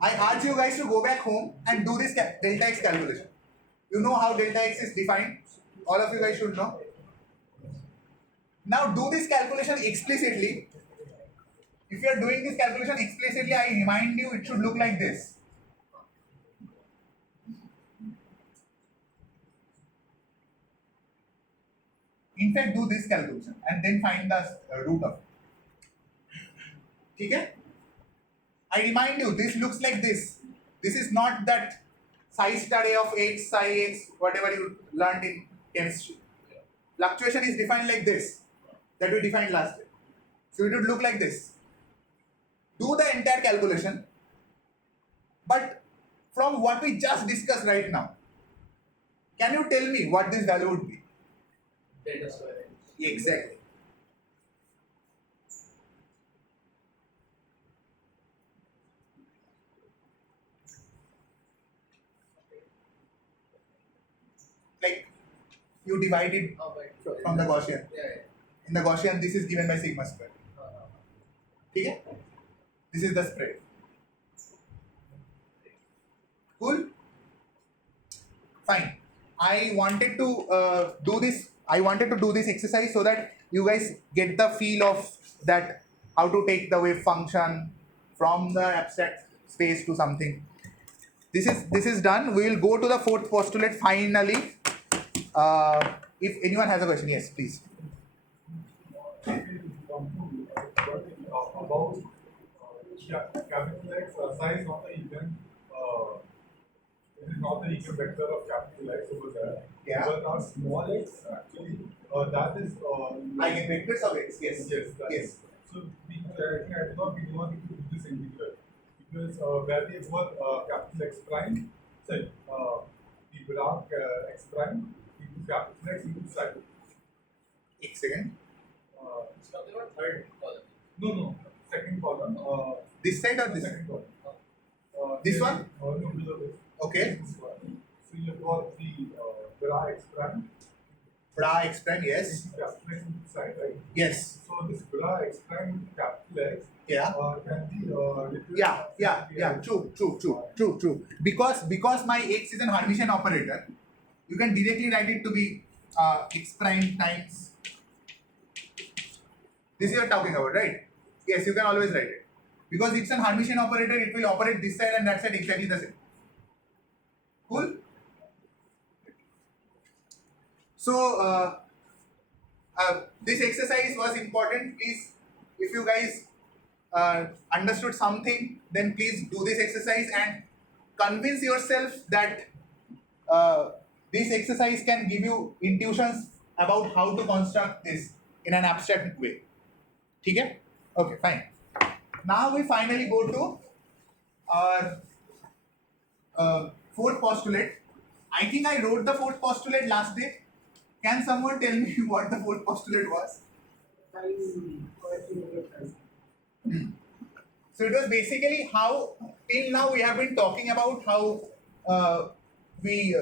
I urge you guys to go back home and do this delta x calculation. You know how delta x is defined? All of you guys should know. Now do this calculation explicitly if you are doing this calculation explicitly, I remind you it should look like this. In fact, do this calculation and then find the root of it. Okay? I remind you, this looks like this. This is not that psi star A of x, psi x, whatever you learned in chemistry. Fluctuation is defined like this, that we defined last year. So it would look like this. Do the entire calculation, but from what we just discussed right now, can you tell me what this value would be? Delta square. Exactly. Like you divide it Oh, but from the Gaussian. Yeah. In the Gaussian, this is given by sigma square. Okay? This is the spread. Cool? Fine. I wanted to do this. I wanted to do this exercise so that you guys get the feel of that how to take the wave function from the abstract space to something. This is done. We will go to the fourth postulate finally. If anyone has a question, yes, please. About capital X size not the even it is not the eigenvector of capital X over there. Yeah. But our small x actually that is Eigenvectors of x, yes. yes that Yes. is. So we do not need to do this integral because where we have capital X prime, sorry, the graph X prime into capital X into psi. X again. It's talking about third column. No, second column. This side or this? Second column. This one? No, below this. Okay. This one. So you've got the bra X prime. Bra x prime, yes. Capital X inside, right? Yes. So this bra X prime capital X Yeah. can be Yeah. True. Because my x is an Hermitian operator, you can directly write it to be x prime times. This you are talking about, right? Yes, you can always write it. Because it's an Hermitian operator, it will operate this side and that side exactly the same. Cool? So, this exercise was important. Please, if you guys understood something, then please do this exercise and convince yourself that this exercise can give you intuitions about how to construct this in an abstract way. Okay? Okay, fine. Now we finally go to our fourth postulate. I think I wrote the fourth postulate last day. Can someone tell me what the fourth postulate was? So it was basically how, till now we have been talking about how we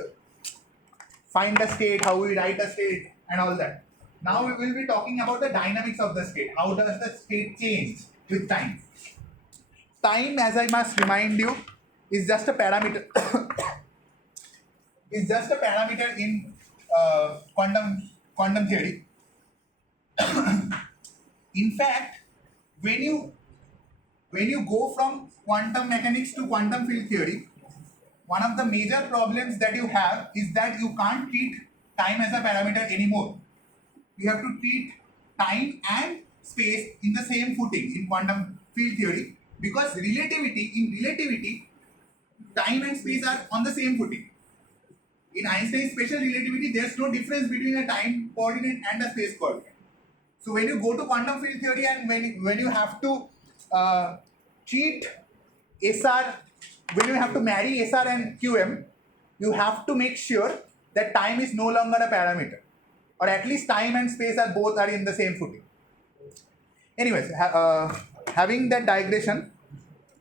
find a state, how we write a state and all that. Now we will be talking about the dynamics of the state. How does the state change with time? Time, as I must remind you, is just a parameter. Is just a parameter in quantum theory. In fact, when you go from quantum mechanics to quantum field theory, one of the major problems that you have is that you can't treat time as a parameter anymore. You have to treat time and space in the same footing in quantum field theory, because in relativity, time and space are on the same footing. In Einstein's special relativity, there's no difference between a time coordinate and a space coordinate. So when you go to quantum field theory and when you have to treat SR, when you have to marry SR and QM, you have to make sure that time is no longer a parameter, or at least time and space are both in the same footing. Anyways, having that digression,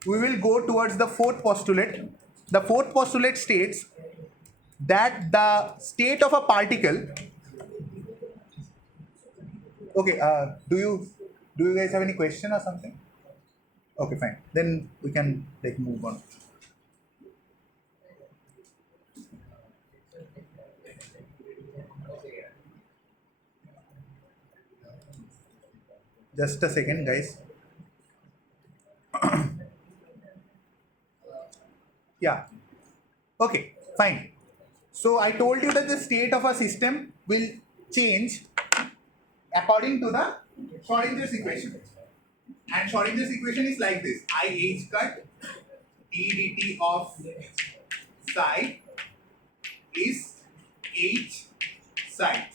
we will go towards the fourth postulate. The fourth postulate states that the state of a particle. Okay, do you guys have any question or something? Okay, fine. Then we can move on. Just a second, guys. Yeah. Okay, fine. So I told you that the state of a system will change according to the Schrodinger's equation. And Schrodinger's equation is like this: I h cut d dt of psi is h psi.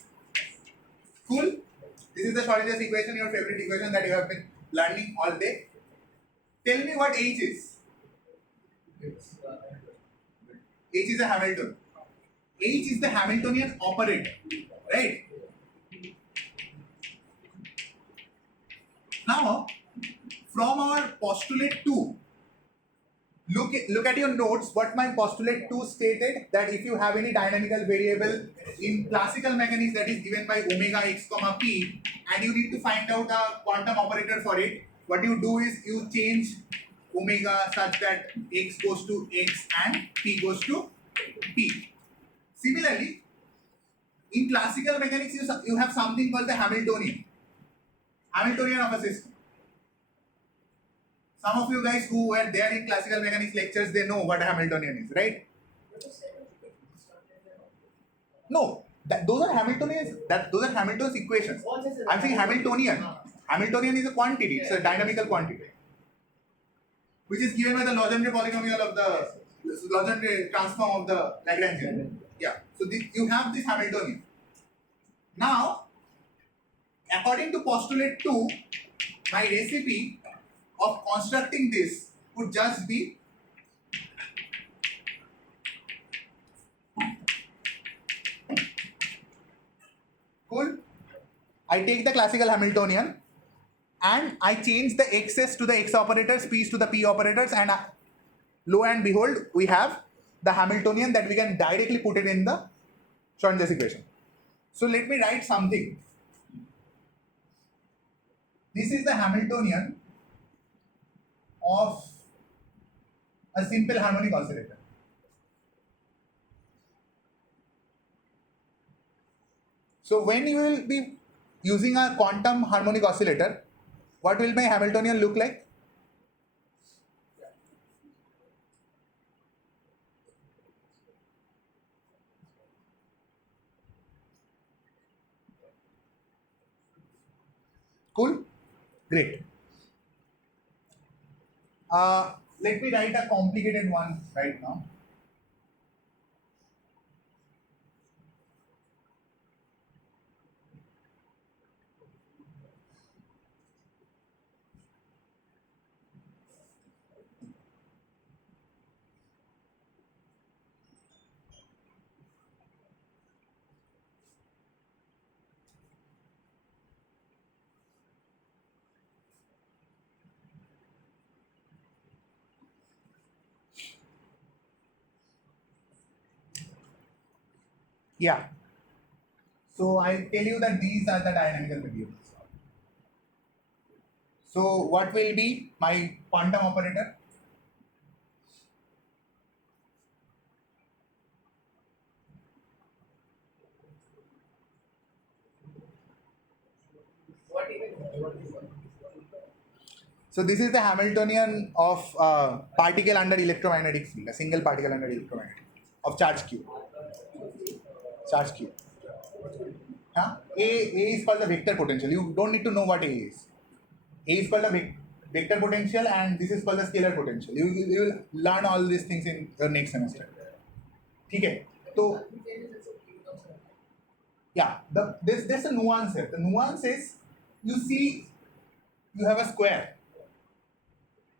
Cool? This is the Schrodinger's equation, your favorite equation that you have been learning all day. Tell me what h is. It's H is a Hamilton. H is the Hamiltonian operator, right? Now, from our postulate 2, look at your notes. What my postulate 2 stated, that if you have any dynamical variable in classical mechanics that is given by omega x comma p, and you need to find out a quantum operator for it, what you do is you change omega such that x goes to x and p goes to p. Similarly, in classical mechanics, you have something called the Hamiltonian of a system. Some of you guys who were there in classical mechanics lectures, they know what a Hamiltonian is, right? No, those are Hamiltonians. Those are Hamilton's equations. I'm saying Hamiltonian. Hamiltonian is a quantity. It's a dynamical quantity, which is given by the Legendre polynomial of the Legendre transform of the Lagrangian. Yeah. So you have this Hamiltonian. Now, according to postulate 2, my recipe of constructing this would just be cool. I take the classical Hamiltonian and I change the x's to the x operators, p's to the p operators, and lo and behold, we have the Hamiltonian that we can directly put it in the Schrodinger's equation. So let me write something. This is the Hamiltonian of a simple harmonic oscillator. So when you will be using a quantum harmonic oscillator, what will my Hamiltonian look like? Cool? Great. Let me write a complicated one right now. Yeah. So I tell you that these are the dynamical variables. So what will be my quantum operator? what even So this is the Hamiltonian of particle under electromagnetic field, a single particle under electromagnetic field of charge q. Charge q. Huh? A is called the vector potential. You don't need to know what A is. A is called the vector potential, and this is called the scalar potential. You will learn all these things in your next semester. Okay. So yeah, there's a nuance here. The nuance is, you see, you have a square.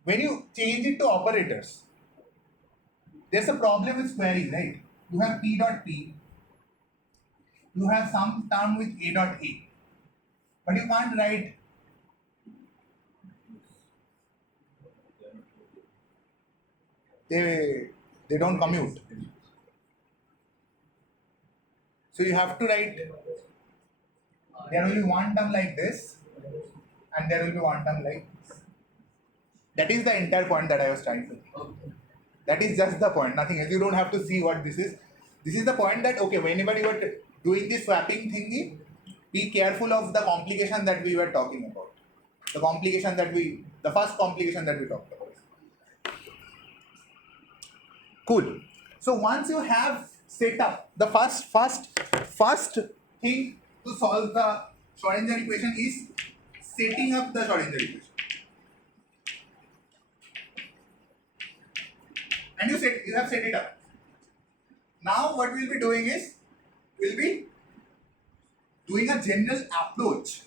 When you change it to operators, there's a problem with squaring, right? You have p dot p, you have some term with a dot a, but you can't write they don't commute. So you have to write, there will be one term like this, and there will be one term like this. That is the entire point that I was trying to make. That is just the point, nothing else. You don't have to see what this is. This is the point that, okay, whenever you are doing this swapping thingy, be careful of the complication that we were talking about. The complication that the first complication that we talked about. Cool. So once you have set up the first thing to solve the Schrodinger equation is setting up the Schrodinger equation. And you have set it up. Now what we'll be doing is we'll be doing a general approach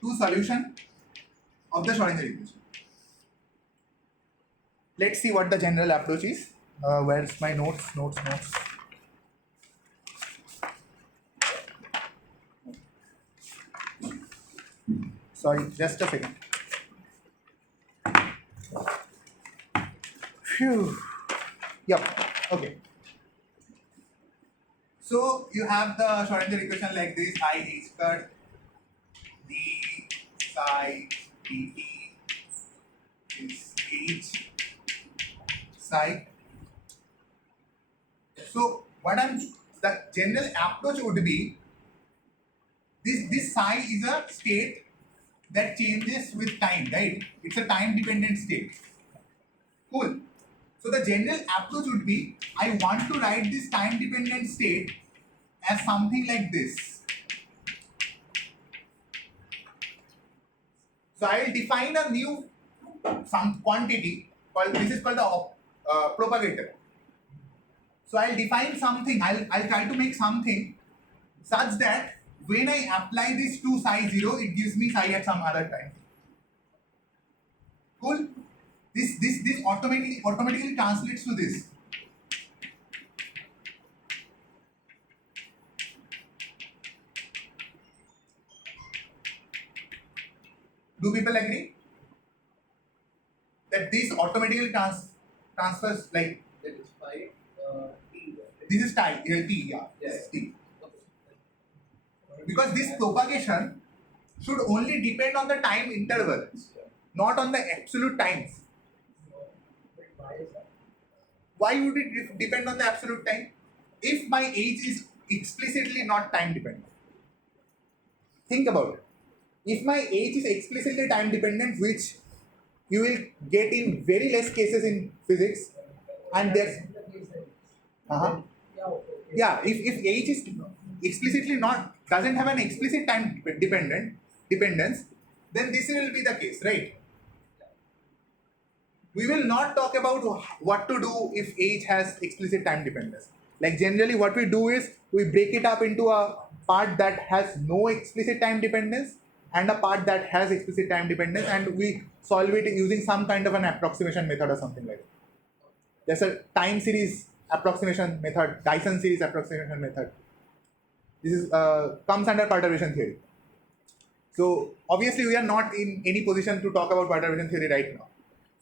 to solution of the Schrodinger equation. Let's see what the general approach is. Where's my notes? Sorry, just a second. Phew. Yep. Okay. So you have the Schrodinger equation like this: I h cut d psi dt is h psi. So the general approach would be this psi is a state that changes with time, right? It's a time dependent state. Cool. So the general approach would be I want to write this time dependent state as something like this. So I will define a new some quantity called this is called the propagator. So I'll define something. I'll try to make something such that when I apply this to psi 0, it gives me psi at some other time. Cool. This automatically translates to this. Do people agree that this automatically transfers like That is phi t. this is t, yeah, Yes. t. Because this propagation should only depend on the time interval, not on the absolute times. Why is that? Why would it depend on the absolute time? If my age is explicitly not time dependent. Think about it. If my age is explicitly time dependent, which you will get in very less cases in physics, and there's yeah, if age is explicitly not doesn't have an explicit time dependence, then this will be the case, right? We will not talk about what to do if age has explicit time dependence. Like generally what we do is we break it up into a part that has no explicit time dependence and a part that has explicit time dependence, and we solve it using some kind of an approximation method or something like that. There's a time series approximation method, Dyson series approximation method. This is comes under perturbation theory. So obviously we are not in any position to talk about perturbation theory right now.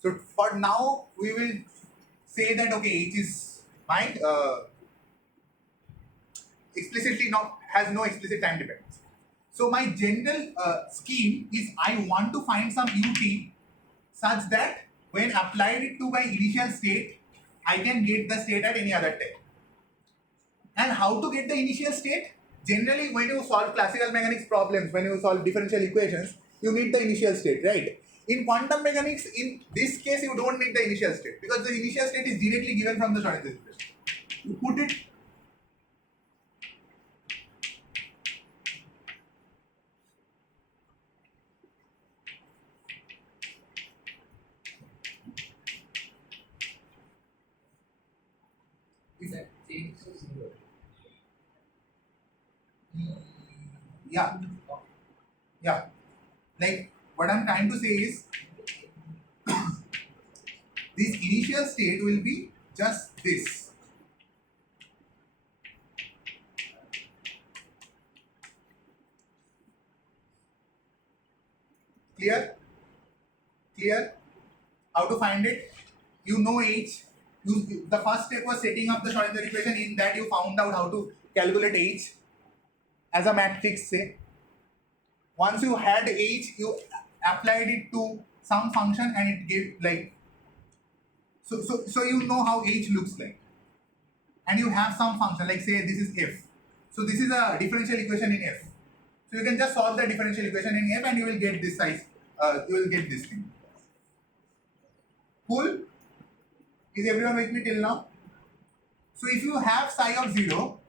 So for now we will say that okay, H is mine explicitly has no explicit time dependence. So my general scheme is I want to find some ut such that when applied it to my initial state, I can get the state at any other time. And how to get the initial state? Generally, when you solve classical mechanics problems, when you solve differential equations, you need the initial state, right? In quantum mechanics, in this case, you don't need the initial state because the initial state is directly given from the Schrodinger equation. You put it. That change to 0. Yeah. Like what I'm trying to say is this initial state will be just this. Clear? How to find it? You know H. The first step was setting up the Schrodinger equation. In that you found out how to calculate H as a matrix, say. Once you had H, you applied it to some function and it gave like so you know how H looks like. And you have some function, like say this is F. So this is a differential equation in F. So you can just solve the differential equation in F and you will get this size, you will get this thing. Cool? Is everyone with me till now? So if you have psi of 0,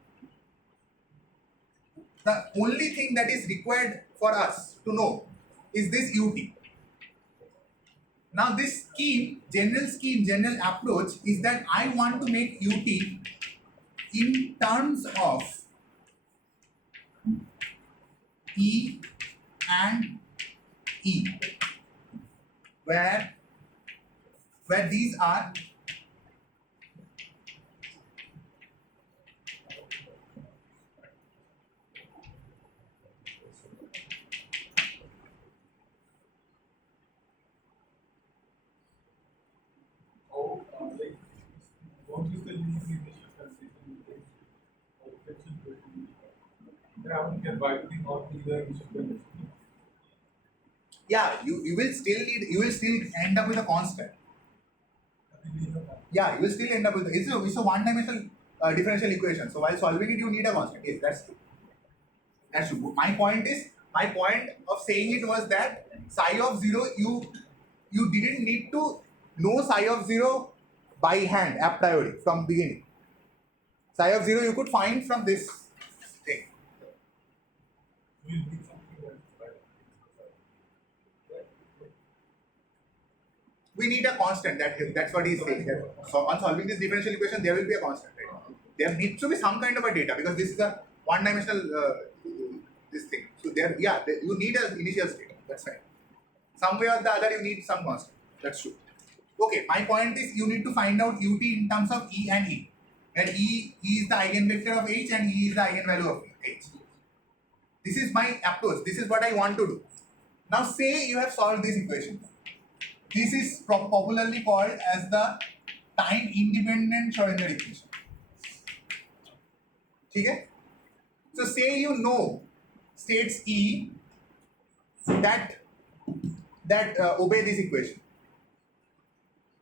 the only thing that is required for us to know is this ut. Now this general approach is that I want to make ut in terms of E and E, where these are Like, don't use the unique initial condition or exception question. Then I want to get writing or the initial condition. yeah, you will still end up with a constant. Yeah, you will still end up with it's a one-dimensional differential equation. So while solving it, you need a constant. Yes, that's true. That's true. My point of saying it was that psi of 0, you didn't need to know psi of 0 by hand a priori from beginning. Psi of 0 you could find from this thing. We need something that's right. We need a constant. That's what he's saying. So on solving this differential equation, there will be a constant. Right? There needs to be some kind of a data because this is a one-dimensional this thing. So you need an initial state. That's right. Some way or the other, you need some constant. That's true. Okay, my point is you need to find out ut in terms of E and E. And E is the eigenvector of H and E is the eigenvalue of H. This is my approach. This is what I want to do. Now say you have solved this equation. This is popularly called as the time independent Schrodinger equation. Okay? So say you know states E that obey this equation.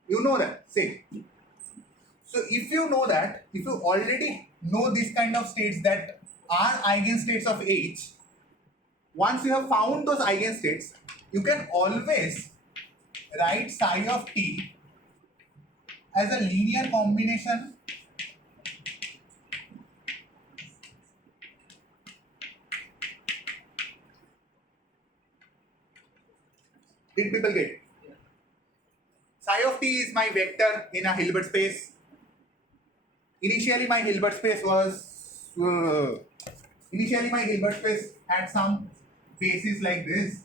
You know that, say. So if you know that, if you already know this kind of states that are eigenstates of H, once you have found those eigenstates, you can always write psi of t as a linear combination Did people get it? Psi of t is my vector in a Hilbert space. Initially my Hilbert space had some basis like this,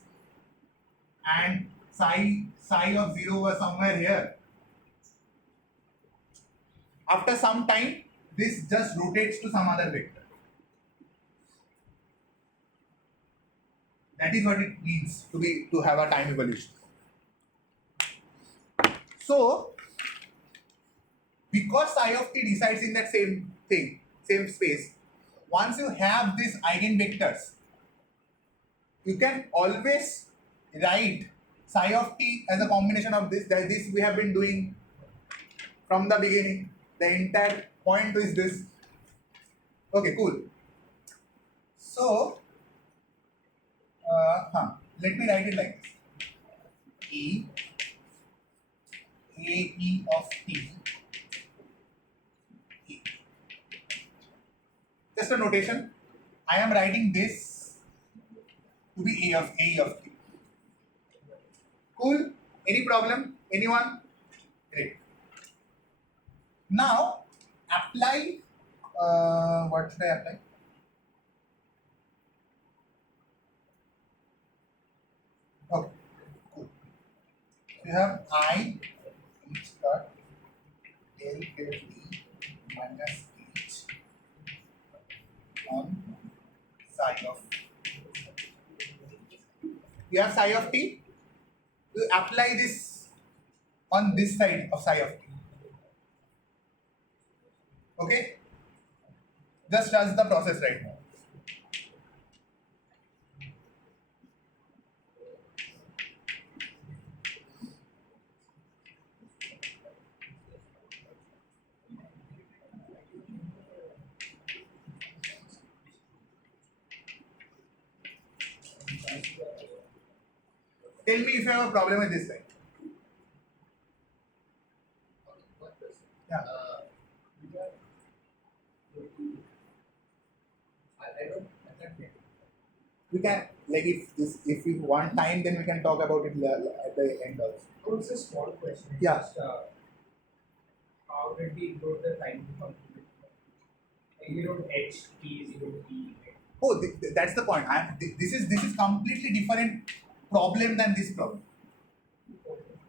and psi of 0 was somewhere here. After some time, this just rotates to some other vector. That is what it means to have a time evolution. So, because psi of t resides in that same space, once you have these eigenvectors, you can always write psi of t as a combination of this. This we have been doing from the beginning. The entire point is this. Okay, cool. So, let me write it like this. E of t. E. Just a notation. I am writing this to be A of t. Cool? Any problem? Anyone? Great. Now, apply. What should I apply? Okay, cool. You have I H dot del t minus H on psi of. You have psi of t. You apply this on this side of psi of t. Okay? Just trust the process right now. Tell me if you have a problem with this side. I don't, I can't get. We can, like, if you want time, then we can talk about it at the end also. Oh, it's a small question. Yeah. Just, how did we include the time to complete? Like, you don't H keys, you don't E. Oh, that's the point. This is completely different problem than this problem.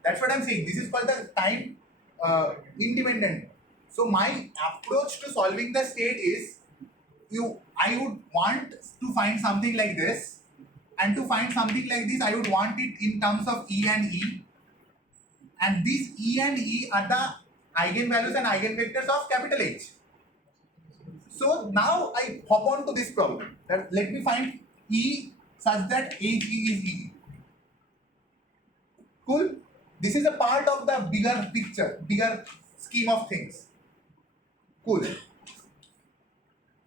That's what I'm saying. This is called the time independent. So my approach to solving the state is I would want to find something like this, and to find something like this, I would want it in terms of E and E. And these E and E are the eigenvalues and eigenvectors of capital H. So now I hop on to this problem. That let me find E such that HE is E. Cool? This is a part of the bigger picture, bigger scheme of things. Cool.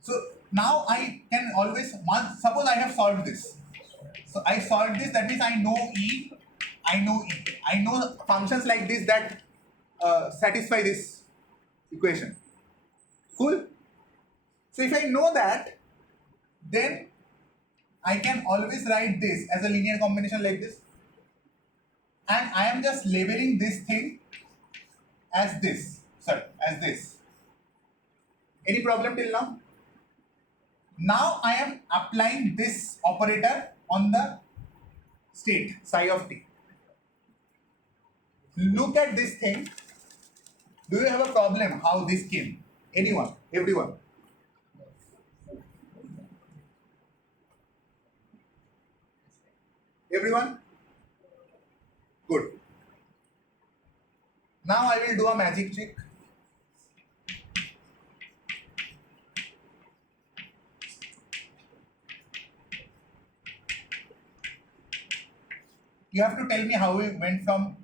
So now I can always, suppose I have solved this. So I solved this, that means I know E, I know E. I know functions like this that satisfy this equation. Cool? So if I know that, then I can always write this as a linear combination like this. And I am just labeling this thing as this. Sorry, as this. Any problem till now? Now I am applying this operator on the state psi of t. Look at this thing. Do you have a problem how this came? Anyone? Everyone? Everyone? Good. Now I will do a magic trick. You have to tell me how we went from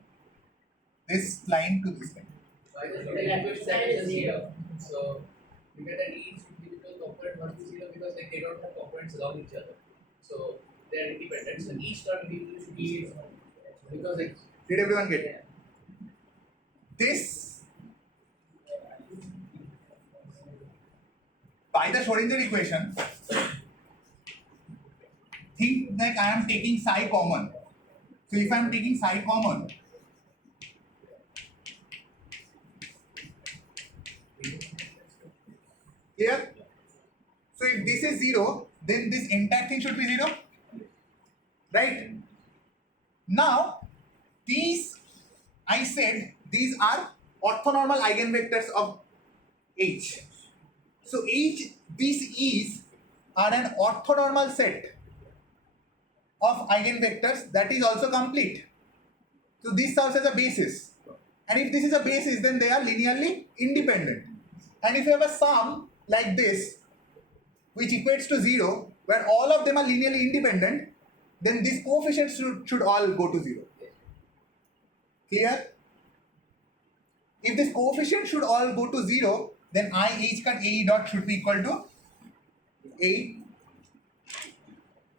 this line to this line. So I just put an equation that is 0. So you get an each individual component 1 to 0 because like, they don't have components along each other. So they are independent. So each term individually should be its own. Because like, Did everyone get it? This, by the Schrodinger equation, think like I am taking psi common. So if I am taking psi common, clear? So if this is 0, then this entire thing should be 0. Right? Now, these, I said, these are orthonormal eigenvectors of H. So these E's are an orthonormal set of eigenvectors that is also complete. So this serves as a basis. And if this is a basis, then they are linearly independent. And if you have a sum like this, which equates to 0, where all of them are linearly independent, then these coefficients should all go to 0. Clear? If this coefficient should all go to 0, then I H cut AE dot should be equal to A.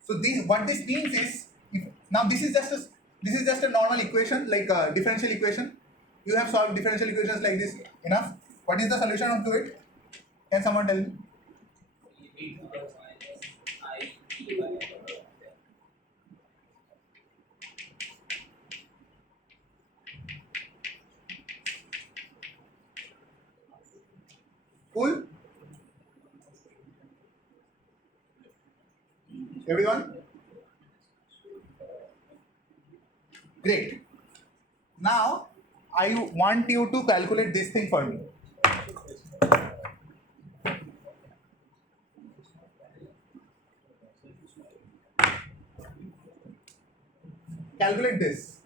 So this, what this means is, now this is just a normal equation, like a differential equation. You have solved differential equations like this enough. What is the solution to it? Can someone tell me? E plus minus I E by Cool? Everyone? Great. Now, I want you to calculate this thing for me. Calculate this.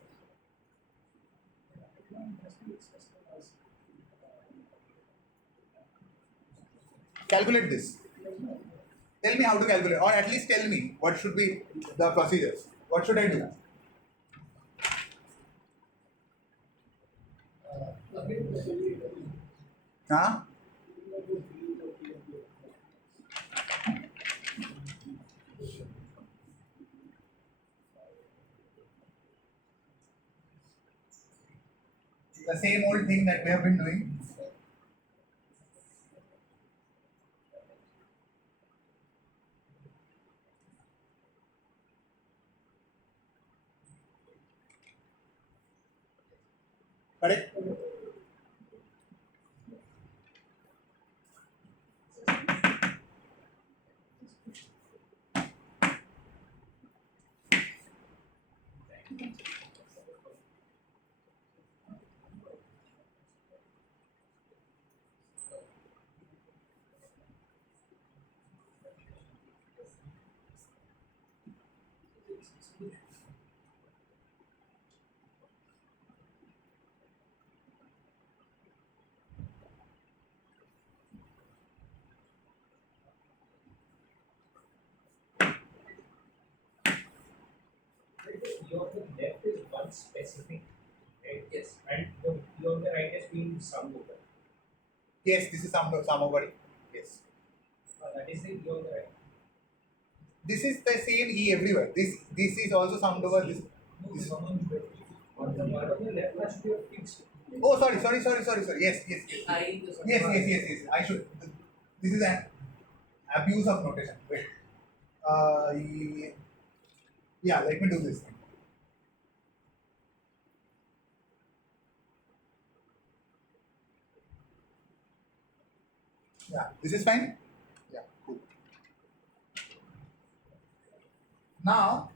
Calculate this. Tell me how to calculate, or at least tell me what should be the procedures. What should I do? Huh? The same old thing that we have been doing. Correct? E on the left is one specific, right? Yes. And the E on the right has been summed over. Yes, this is sum over E. Yes. That is the E on the right. This is the same E everywhere. This is also summed over this. This. On the one on the left has to be a fixed. Oh, sorry. Yes. I Yes. I should. This is an abuse of notation. Wait. Yeah. Let me do this. Yeah. This is fine. Yeah. Cool. Now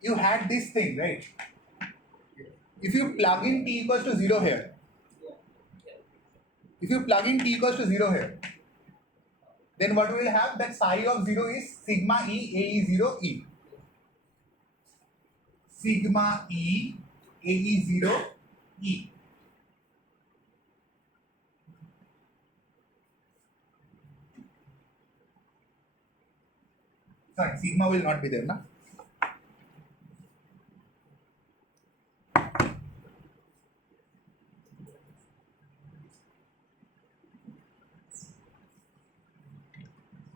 you had this thing, right? If you plug in t equals to 0 here, if you plug in t equals to 0 here, then what we will have, that psi of 0 is sigma e ae0 e. Sigma e ae0 e. Sorry, sigma will not be there, na?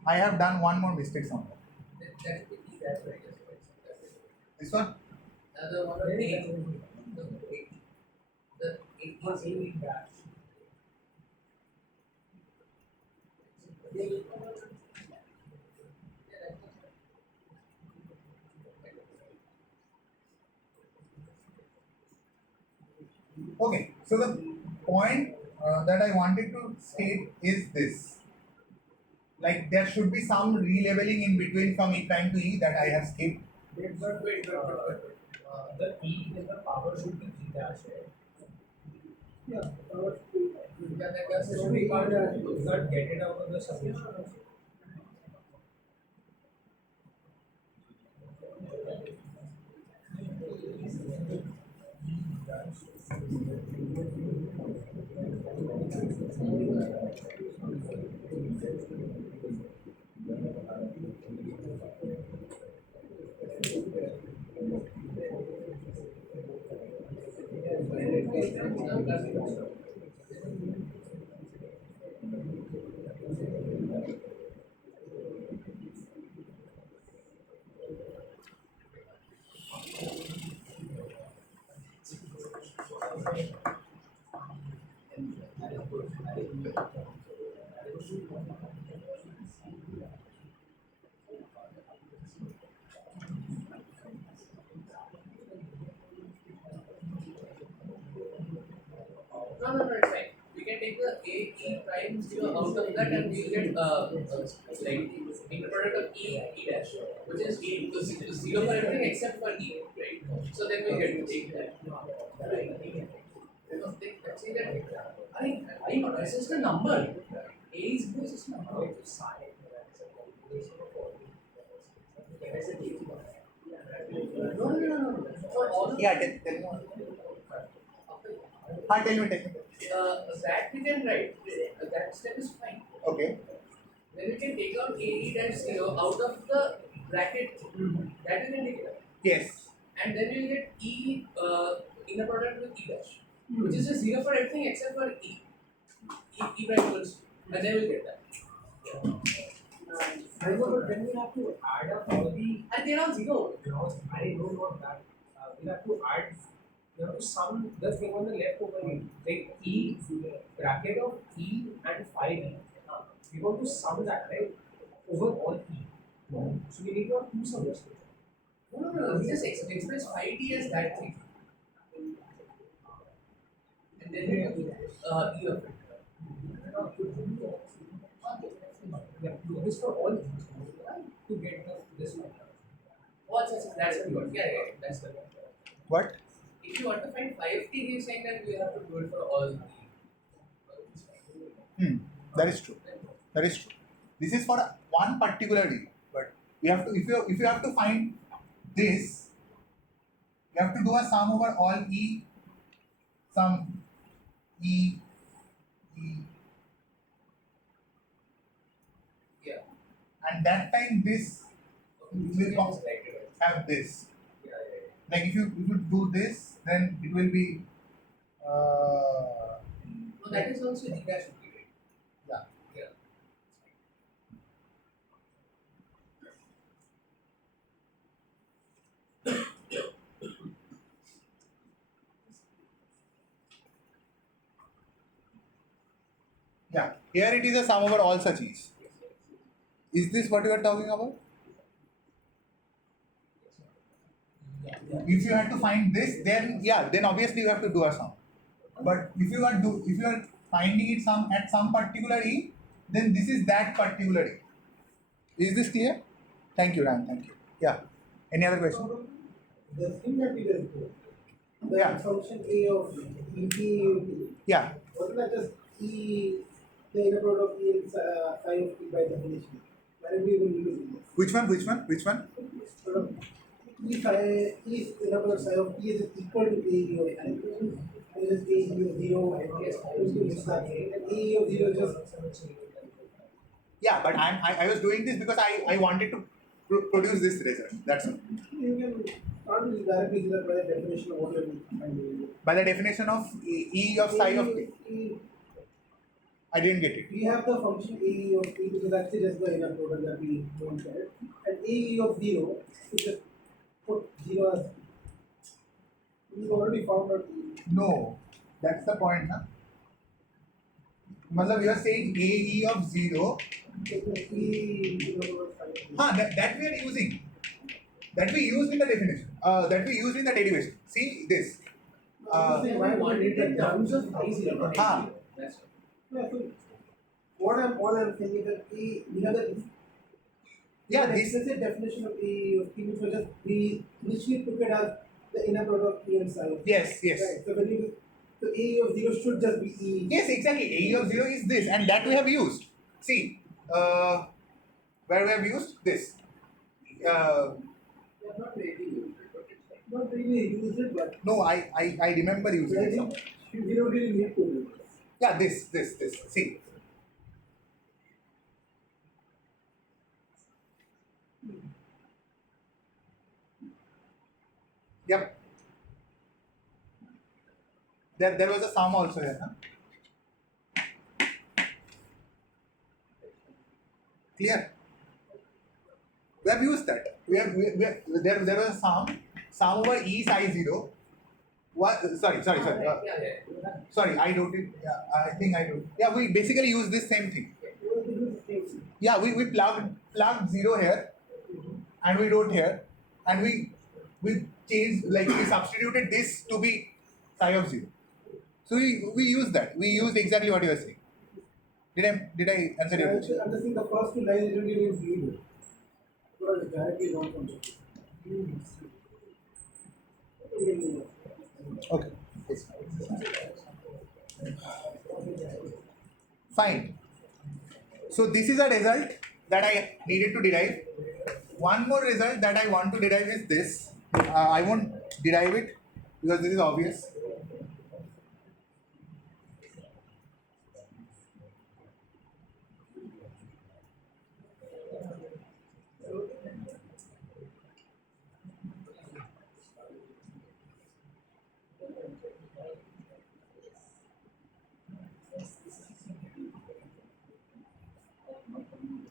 I have done one more mistake somewhere. That would be that right. This one? Another one of the eight was in dash. Okay, so the point that I wanted to state is this. Like there should be some releveling in between from E prime to E that I have skipped. But the E in the power should be E dash, right? Yeah, that does So we can't get it out of the summation. No, it's fine. We can take the A E prime 0 out of that and we'll get like inner product of E dash, which is E equals 0 for everything except for E, right? So then we'll get to take that. Let's see that. I know, this is the number. A is just a number. No. For all of Yeah, tell me. Tell me. that we can write. That step is fine. Okay. Then we can take out AE dash 0 out of the bracket. That we can take it out. Yes. And then we'll get E inner product with E dash, which is just 0 for everything except for E. E prime equals 2. And then we'll get that. But then we have to add up all the, And they're all 0. I know about that. We have to add, we have to sum the thing on the left over here. Like E, bracket of E and 5E. We want to sum that, right? Over all E. So we need to have two sums. No. We just express 5D as that thing. and then you do E of it. Yeah, do this for all to get this one. Oh, that's what you want. Yeah, yeah, that's the one. What? If you want to find 5T, he's saying that we have to do it for all Hmm. That is true. That is true. This is for one particular D, but we have to if you have to find this, you have to do a sum over all E sum E E, Yeah. and that time this will Yeah, come, have this. yeah. Like if you do this, then it will be No, that is also E dash should be right. yeah. Yeah. Yeah. Here it is a sum over all such E's. Is this what you are talking about? If you had to find this, then yeah, then obviously you have to do a sum. But if you are finding it at some particular E, then this is that particular E. Is this clear? Thank you, Ram. Thank you. Yeah. Any other question? The thing that we will do, the Yeah. function A of E, Yeah. wasn't that just E, the inner product of E and psi of T by definition? Why we will use this? Which one? Which one? Which one? Sort of E psi, E inner product psi of T is equal to A of I. It is A of 0 and A of 0 is just Yeah, but I was doing this because I wanted to produce this result. That's all. you can't really directly do that by the definition of what you're finding. By the definition of E of psi of T. E, I didn't get it. we have the function A of T, which is actually just the inner product that we don't care. And A of 0, we just put 0 as. We've already found out E. No, that's the point, huh? Matlab, you are saying AE of 0. E, inner product psi. That we are using. That we used in the definition. That we used in the derivation. See this. Why want it in terms of I E0, not Ah. E0. That's all. Yeah, so all I'm saying is that E, we have the Yeah, the this. explicit definition of A of T, which was just we initially took it as the inner product of T and psi. Yes, yes. Right. So when you so A of 0 should just be E. Yes, exactly. AE of 0 is this, and that we have used. See, where we have used this. Not really use it, but No, I remember using it somewhere. we don't really need to do it. Yeah, this. See. Yep. There was a sum also here, huh? Clear? We have used that. There was a sum over E psi 0. What? Sorry. Yeah, yeah. Sorry, I wrote it. Yeah, I think I wrote. Yeah, we basically use this same thing. Yeah, we plugged 0 here, and we wrote here, and we changed, like we substituted this to be psi of 0. So we used that. We used exactly what you were saying. Did I answer your question? I'm just saying the first two lines you don't really need it. Because it's directly wrong from Okay. Fine. So this is a result that I needed to derive. One more result that I want to derive is this. I won't derive it because this is obvious.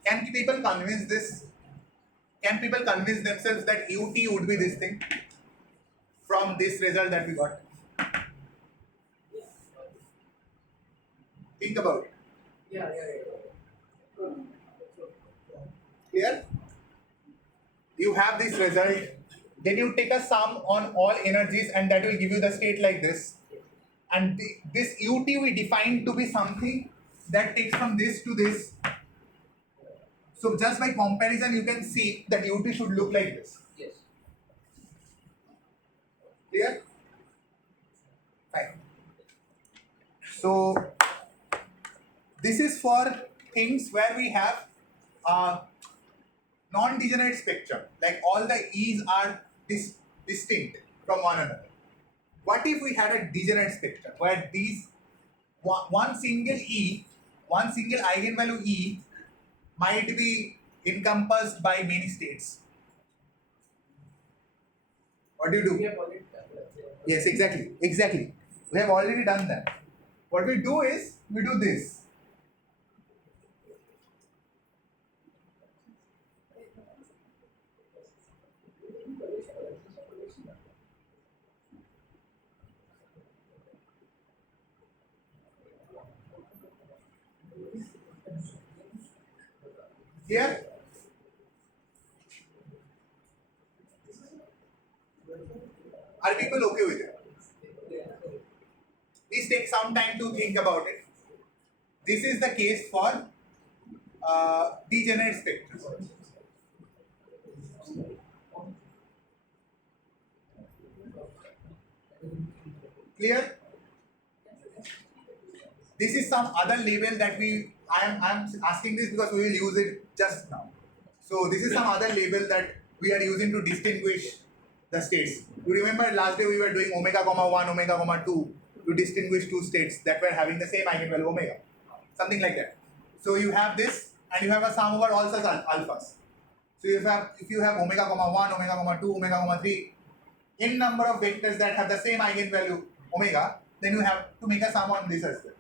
Can people convince this? Can people convince themselves that UT would be this thing from this result that we got? Think about it. Yeah. Clear? You have this result, then you take a sum on all energies, and that will give you the state like this. and this ut we define to be something that takes from this to this. So just by comparison, you can see that ut should look like this. Yes. Clear? Fine. So this is for things where we have a non-degenerate spectrum, like all the E's are distinct from one another. What if we had a degenerate spectrum where these one single E, one single eigenvalue E might be encompassed by many states? What do you We do? have already done that. Yes, exactly. We have already done that. What we do is, we do this. Here, are people okay with it? Please take some time to think about it. This is the case for degenerate spectrum. Clear? This is some other label that I'm asking this because we will use it just now. So this is some other label that we are using to distinguish the states. You remember last day we were doing omega comma 1, omega comma 2 to distinguish two states that were having the same eigenvalue omega. Something like that. So you have this and you have a sum over all such alphas. So if you have omega comma 1, omega comma 2, omega comma 3, n number of vectors that have the same eigenvalue omega, then you have to make a sum on this as well.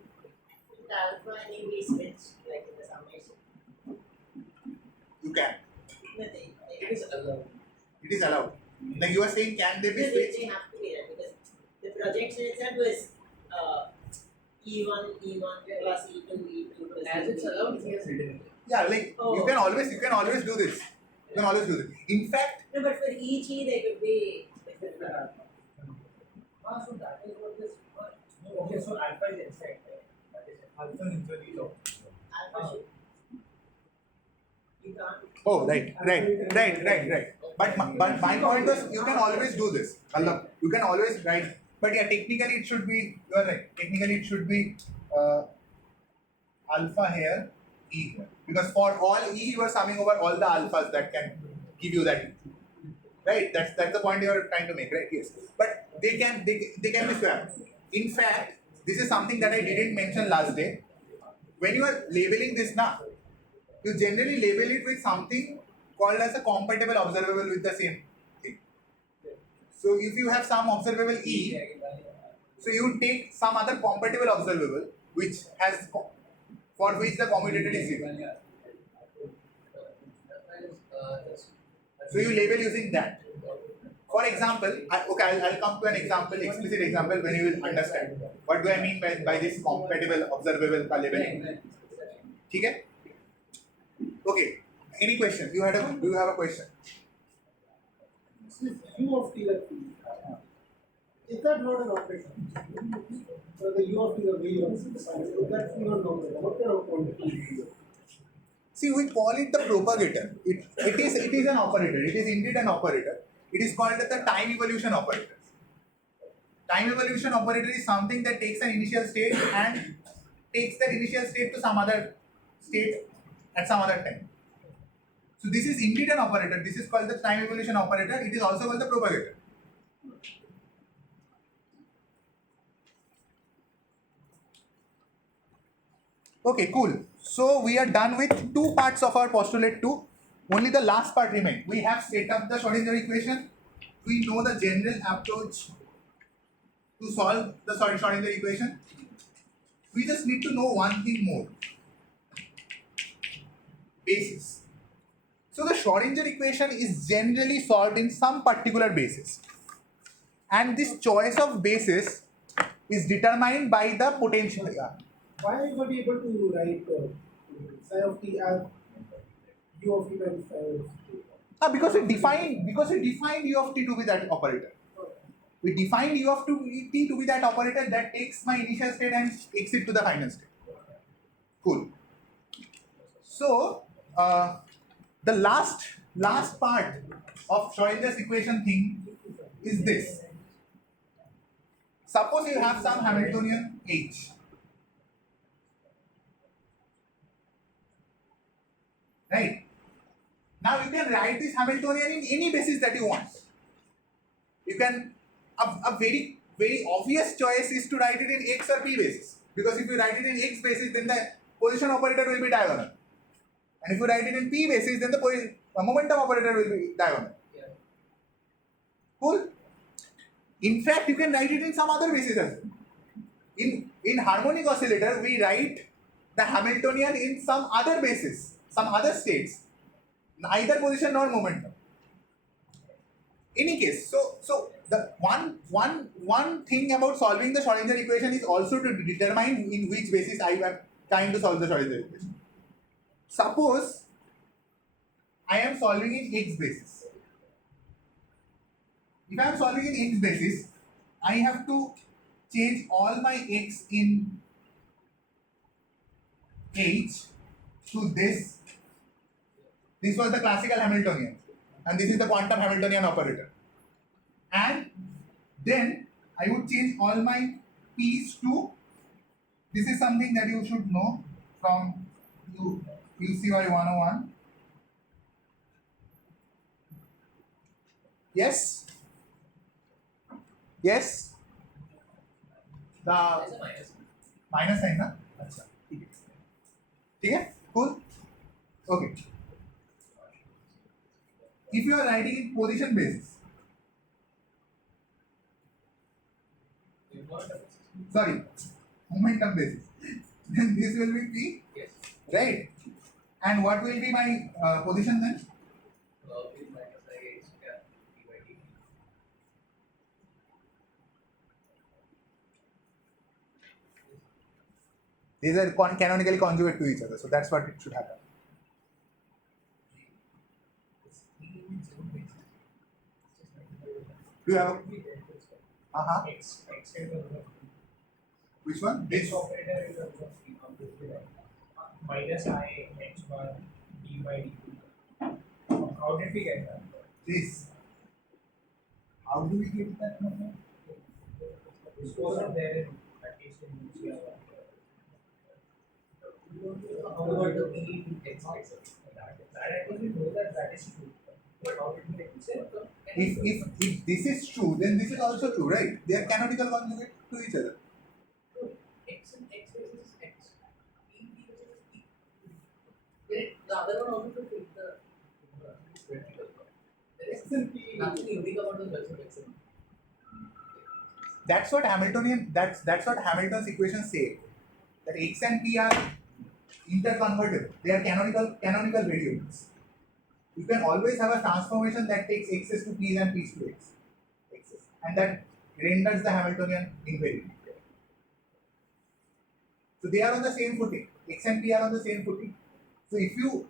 The alpha and we switch like in the summation. You can. But It is allowed. It is allowed. Like you are saying, can they be they switched? have to be there because the projection itself is E1 plus E2 plus As it's E3. allowed, he has written it. Yeah, like you can always do this. You can always do this. In fact, No, but for each E there could be different. So that is what this. Okay, so alpha is inside, right? That is it. Alpha is inside each of. Alpha should. You can't. oh right. But my point was you can always do this. Allah, you can always write. But yeah, technically it should be. You are right. Technically it should be alpha here, E here, because for all E you are summing over all the alphas that can give you that E. Right? That's the point you are trying to make, right? Yes. But they can be swapped. In fact, this is something that I didn't mention last day. When you are labeling this now, you generally label it with something called as a compatible observable with the same thing. So if you have some observable E, so you take some other compatible observable which has for which the commutator is 0. So you label using that. For example, I'll come to an example, explicit example, when you will understand. What do I mean by this compatible observable का labeling? ठीक है? Okay. Any question? Do you have a question? U of t that is that not an operation? So the U of t the value of that's not number. What kind of quantity is it? See, we call it the propagator. It is an operator. It is indeed an operator. It is called the time evolution operator. Time evolution operator is something that takes an initial state and takes that initial state to some other state at some other time. So this is indeed an operator. This is called the time evolution operator. It is also called the propagator. Okay, cool. So we are done with two parts of our postulate 2. Only the last part remains. We have set up the Schrodinger equation. We know the general approach to solve the Schrodinger equation. We just need to know one thing more. Basis. So the Schrodinger equation is generally solved in some particular basis. And this choice of basis is determined by the potential. Why are you not able to write psi of t as U of t times psi of t? Because it defined U of t to be that operator. We defined u of t to be that operator that takes my initial state and takes it to the final state. Cool. So the last part of Schrodinger's equation thing is this. Suppose you have some Hamiltonian H. Right? Now you can write this Hamiltonian in any basis that you want. You can, a very obvious choice is to write it in X or P basis. Because if you write it in X basis, then the position operator will be diagonal. And if you write it in P basis, then the momentum operator will be diagonal. Yeah. Cool? In fact, you can write it in some other basis as well. In harmonic oscillator, we write the Hamiltonian in some other basis, some other states, neither position nor momentum. Any case, so the one thing about solving the Schrodinger equation is also to determine in which basis I am trying to solve the Schrodinger equation. Suppose I am solving in X basis. If I am solving in X basis, I have to change all my X in H to this. This was the classical Hamiltonian, and this is the quantum Hamiltonian operator. And then I would change all my P's to, this is something that you should know from UCY 101. Yes? Yes? The There's a minus. minus sign ना? अच्छा ठीक है? Cool? Okay. If you are writing in position basis, sorry, momentum basis, then this will be P, Yes. right? And what will be my position then? P minus I H, yeah, D by D. These are canonically conjugate to each other, so that's what it should happen. Do you have a, X in terms of which one? X This. operator in terms of P minus I H bar D by D. How did we get that? This. How do we get that number? This wasn't there in at least in UCL. How about the P in X? That I think we know that is true. But how did we get it? If this is true, then this is also true, right? They are canonical conjugate to each other. X and X basis is X. P basis is P. Then the other one also to fit the vertical. There is nothing unique about the vertical X and P. That's what Hamilton's equations say. That X and P are interconvertible. They are canonical variables. You can always have a transformation that takes x's to p's and p's to x's, and that renders the Hamiltonian invariant. So they are on the same footing. X and P are on the same footing. So if you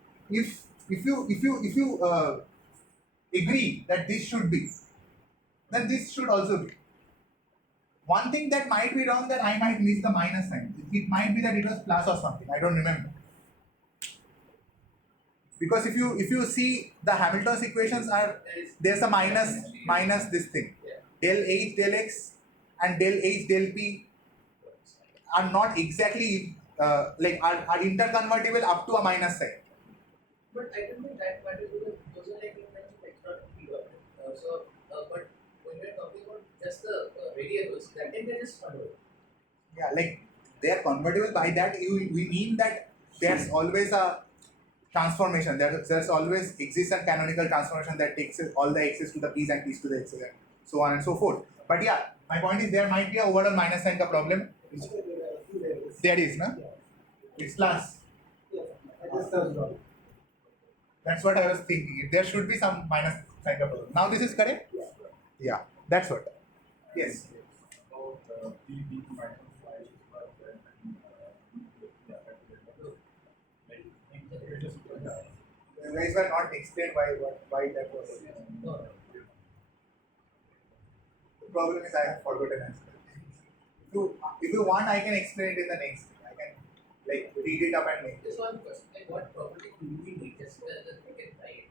agree that this should be, then this should also be. One thing that might be wrong, that I might miss the minus sign. It might be that it was plus or something. I don't remember. Because if you see the Hamilton's equations there's a minus this thing. Del H del X and del H del P are not exactly are interconvertible up to a minus sign. But I don't think that matters because those are like in terms of X not P. But when we are talking about just the variables, that can be just converted. Yeah, like they are convertible. By that we mean that there's always a transformation. There's always exists a canonical transformation that takes all the x's to the p's and p's to the x's and so on and so forth. But yeah, my point is there might be a overall minus sign ka problem. There is, no? It's plus. That's what I was thinking. There should be some minus sign ka problem. Now this is correct? Yeah, that's what. Yes. About P minus I H bar You guys were not explained why that was. No. problem is I have forgotten as well. If you want, I can explain it in the next. I can like read it up and make it. Just one question, like what property do we need just so that we can try it?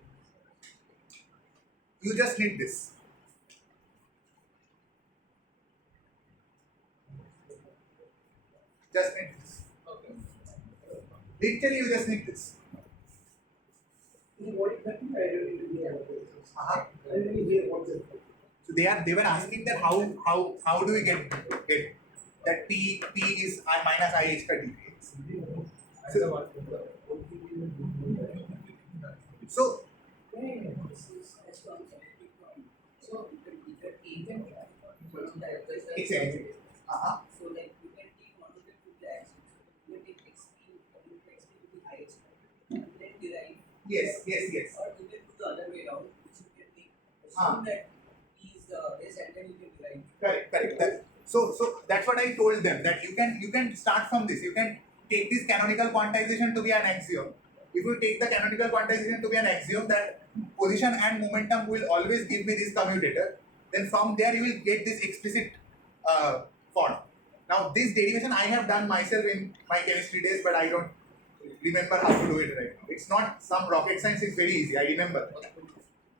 You just need this. Just need this. Okay. Literally, you just need this. What exactly I really hear about this? Uh-huh. I really hear what's it. So they were asking that how do we get that P is I minus I extra dp. So So the agent exactly. Uh-huh. So like you can take one of the two flags, you can take XP to the highest and then derive, Yes. or you can do the other way around, which you can take assume that P is this and then you can derive. Correct. So that's what I told them, that you can start from this. You can take this canonical quantization to be an axiom. If you take the canonical quantization to be an axiom that position and momentum will always give me this commutator, then from there you will get this explicit form. Now this derivation I have done myself in my chemistry days, but I don't remember how to do it right now. It's not some rocket science, it's very easy, I remember.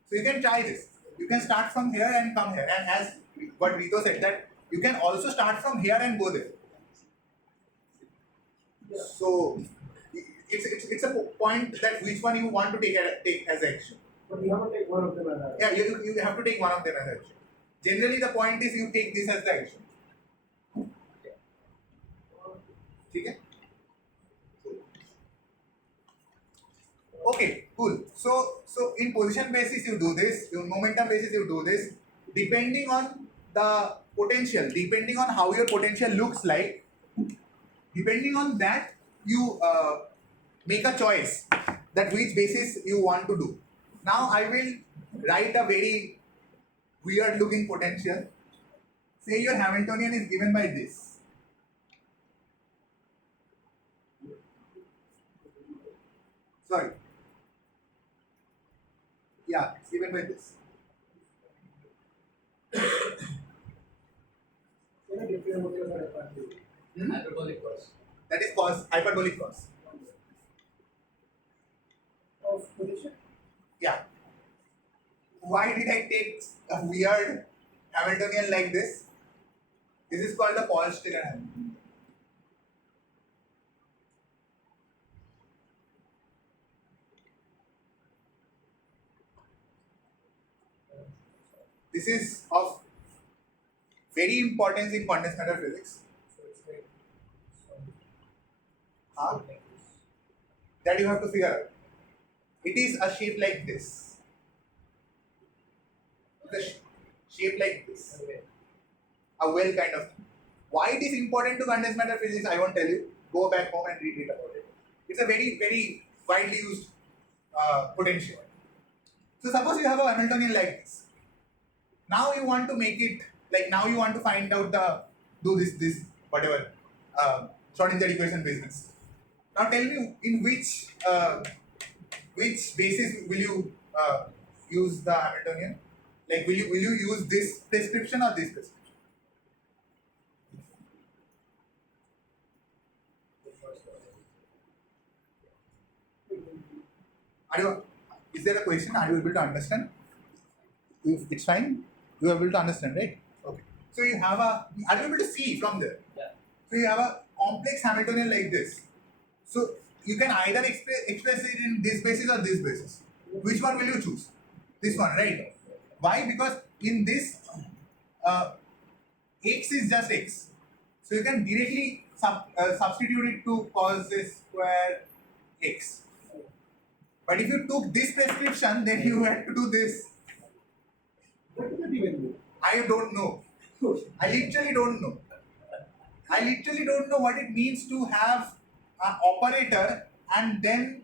So you can try this. You can start from here and come here. And as what Rito said, that you can also start from here and go there. So it's a point that which one you want to take as action. But you have to take one of them as a. Yeah, you have to take one of them as action. Generally, the point is you take this as the action. Okay? Okay, cool. So in position basis you do this, in momentum basis you do this. Depending on the potential, depending on how your potential looks like, depending on that you make a choice that which basis you want to do. Now I will write a very weird looking potential. Say your Hamiltonian is given by this. Sorry. Yeah, it's given by this. Can I declare what your party? Hyperbolic cos. That is cos, hyperbolic cos. Of position? Yeah. Why did I take a weird Hamiltonian like this? This is called the Paul-Stirrer Hamiltonian. This is of very importance in condensed matter physics. Huh? That you have to figure out. It is a shape like this. The shape like this. A well kind of thing. Why it is important to condensed matter physics, I won't tell you. Go back home and read it about it. It's a very, very widely used potential. So suppose you have a Hamiltonian like this. Now you want to make it, like now you want to find out do this, whatever, Schrodinger equation business. Now tell me in which basis will you use the Hamiltonian? Like will you use this prescription or this prescription? Is there a question? Are you able to understand? If it's fine, you are able to understand, right? Okay. So you have are you able to see from there? Yeah. So you have a complex Hamiltonian like this. So you can either express it in this basis or this basis. Which one will you choose? This one, right? Why? Because in this, x is just x. So you can directly substitute it to cos square x. But if you took this prescription, then you had to do this. What does that even mean? I don't know. I literally don't know. I literally don't know what it means to have an operator and then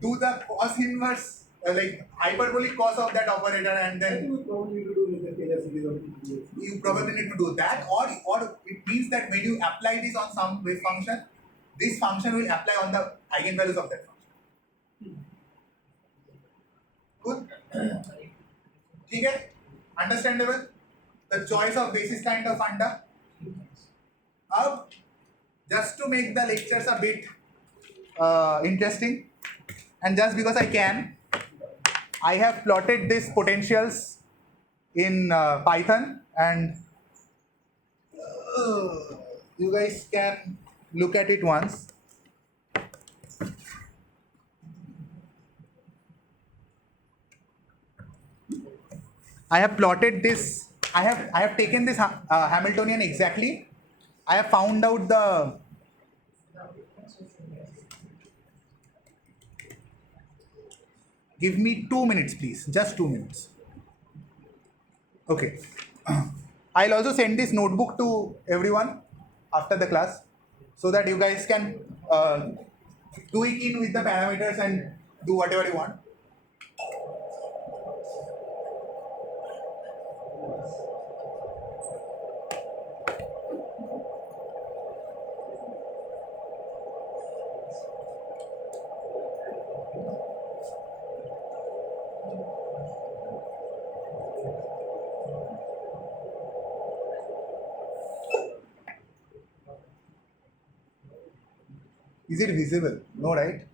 do the cos inverse, like hyperbolic cos of that operator, and I then think we probably need to do with the Taylor series of equations. you probably need to do that, or it means that when you apply this on some wave function, this function will apply on the eigenvalues of that function. Good? ठीक है? Understandable? the choice of basis kind of funda. Now, just to make the lectures a bit interesting, and just because I can, I have plotted these potentials in Python, and you guys can look at it once. I have plotted this. I have taken this Hamiltonian exactly. I have found out the Give me 2 minutes, please. Just 2 minutes. Okay. I'll also send this notebook to everyone after the class so that you guys can do it in with the parameters and do whatever you want. Is it visible? No, right?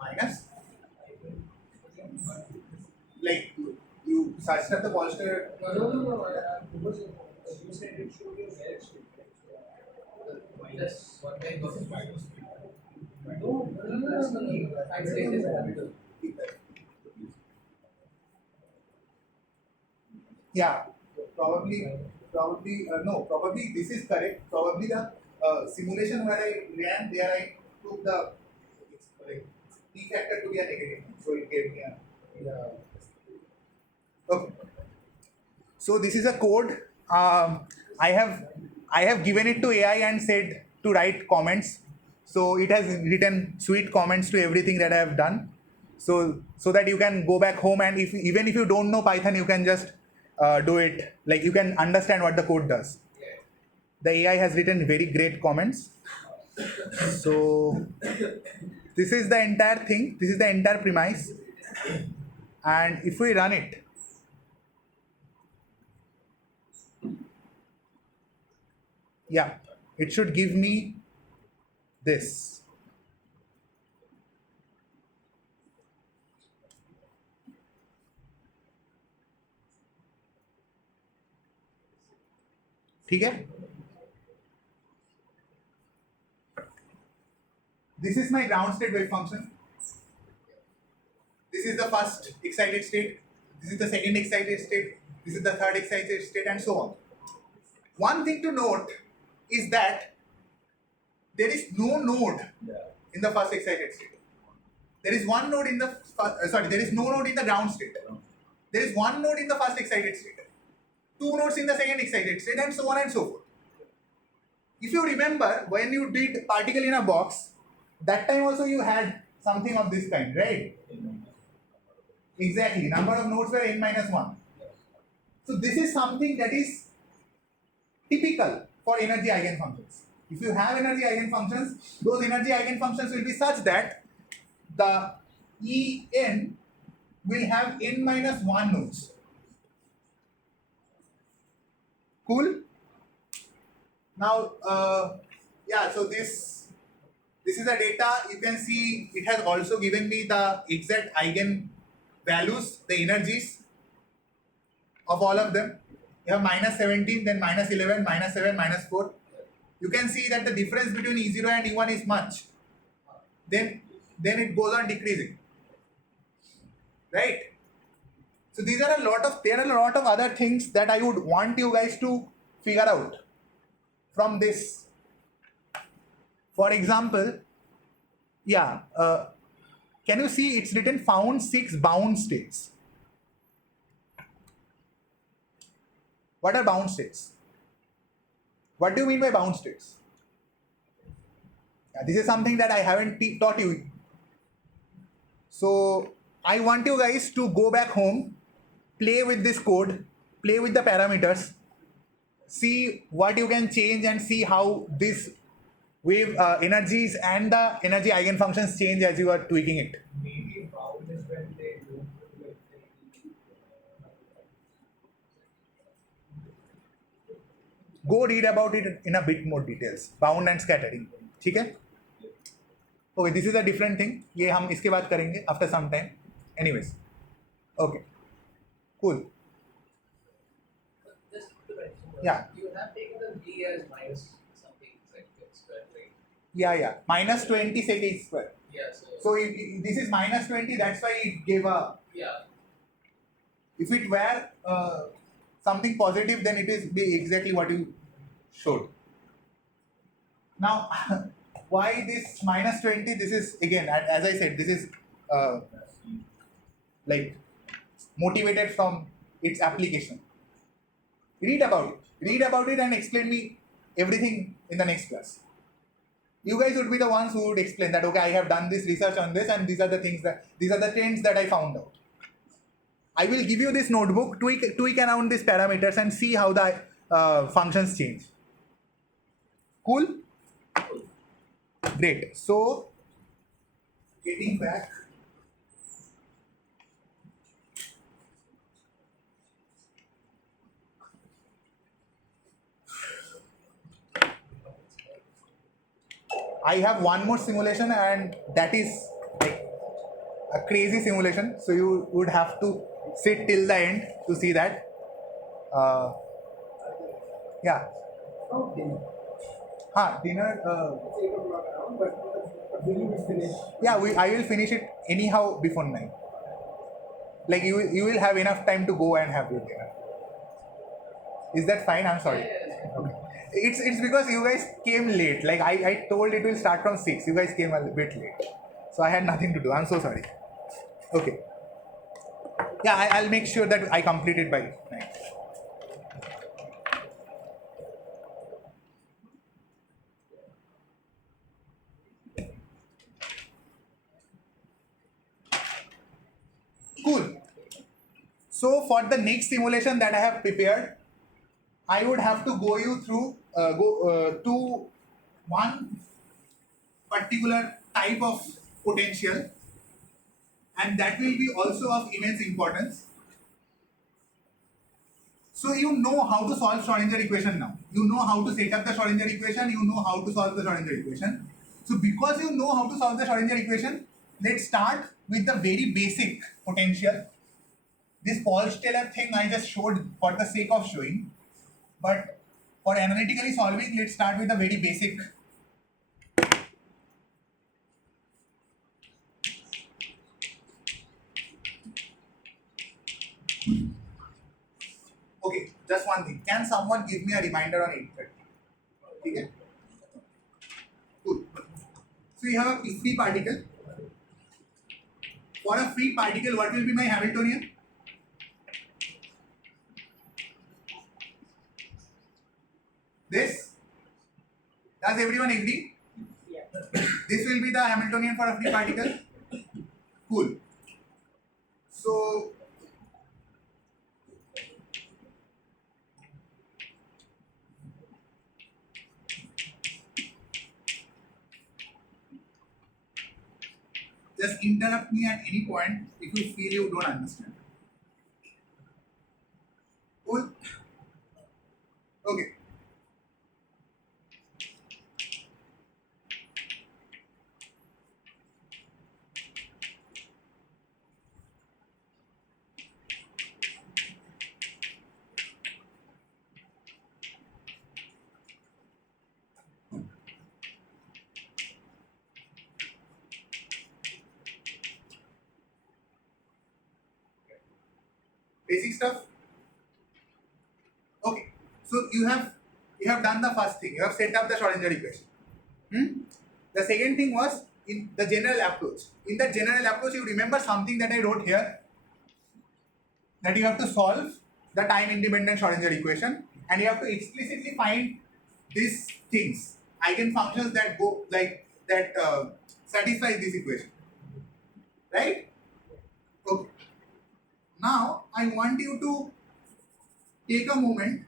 Minus? Like you searched up the poster. No. Because you said it should be a direct state. Minus 1 by cos minus. No. I'd say it is capital. Yeah, probably no, probably this is correct. Probably the simulation where I ran there, I took the like p factor to be a negative, so it gave me a okay. So this is a code. I have given it to AI and said to write comments. So it has written sweet comments to everything that I have done. So that you can go back home and even if you don't know Python, you can just do it. Like you can understand what the code does. The AI has written very great comments. So this is the entire thing. This is the entire premise. And if we run it, yeah, it should give me this. ठीक है? This is my ground state wave function. This is the first excited state. This is the second excited state. This is the third excited state, and so on. One thing to note is that there is no node in the first excited state. There is one node in the there is no node in the ground state. There is one node in the first excited state, two nodes in the second excited state, and so on and so forth. If you remember, when you did particle in a box, that time also you had something of this kind, right? Exactly. Number of nodes were n minus 1. So this is something that is typical for energy eigenfunctions. If you have energy eigenfunctions, those energy eigenfunctions will be such that the En will have n minus 1 nodes. Cool? Now, yeah, so this is the data. You can see it has also given me the exact eigen values, the energies of all of them. You have minus 17, then minus 11, minus 7, minus 4. You can see that the difference between E0 and E1 is much. Then it goes on decreasing. Right? So there are a lot of other things that I would want you guys to figure out from this. For example, yeah, can you see it's written found 6 bound states? What are bound states? What do you mean by bound states? Yeah, this is something that I haven't taught you. So I want you guys to go back home, play with this code, play with the parameters, see what you can change and see how this wave energies and the energy eigenfunctions change as you are tweaking it. Maybe bound is when they don't do it. Go read about it in a bit more details. Bound and scattering. ठीक है? Okay, this is a different thing. ये हम इसके बाद करेंगे after some time. Anyways, okay, cool. Just to mention, Yeah. you have taken the V as minus something like square, right? Yeah. Minus 20 sec h square. Yeah, So this is minus 20. That's why it gave a. yeah. If it were something positive, then it is be exactly what you showed. Now, why this minus 20? This is again, as I said, this is like motivated from its application. Read about it, and explain me everything in the next class. You guys would be the ones who would explain that. Okay, I have done this research on this, and these are the trends that I found out. I will give you this notebook, tweak around these parameters and see how the functions change. Cool? Great. So, getting back. I have one more simulation, and that is like a crazy simulation. So you would have to sit till the end to see that. Yeah. Oh, dinner. Dinner. It's 8 o'clock around, but will you finish? Yeah, I will finish it anyhow before 9. Like you will have enough time to go and have your dinner. Is that fine? I'm sorry. Okay. It's because you guys came late. Like I told it will start from 6. You guys came a bit late. So I had nothing to do. I'm so sorry. Okay. Yeah, I'll make sure that I complete it by 9. Cool. So for the next simulation that I have prepared, I would have to go you through to one particular type of potential, and that will be also of immense importance. So you know how to solve Schrodinger equation now. You know how to set up the Schrodinger equation. You know how to solve the Schrodinger equation. So because you know how to solve the Schrodinger equation, let's start with the very basic potential. This Paul-Steller thing I just showed for the sake of showing. But for analytically solving, let's start with the very basic. Okay, just one thing. Can someone give me a reminder on 8:30? Okay. Cool. So you have a free particle. For a free particle, what will be my Hamiltonian? This? Does everyone agree? Yeah. This will be the Hamiltonian for a free particle? Cool. So, just interrupt me at any point if you feel you don't understand. Cool? Okay. Basic stuff. Okay. So you have done the first thing. You have set up the Schrodinger equation. The second thing was in the general approach. In the general approach, you remember something that I wrote here, that you have to solve the time independent Schrodinger equation, and you have to explicitly find these things, eigenfunctions that go like that satisfy this equation, right? Okay. Now I want you to take a moment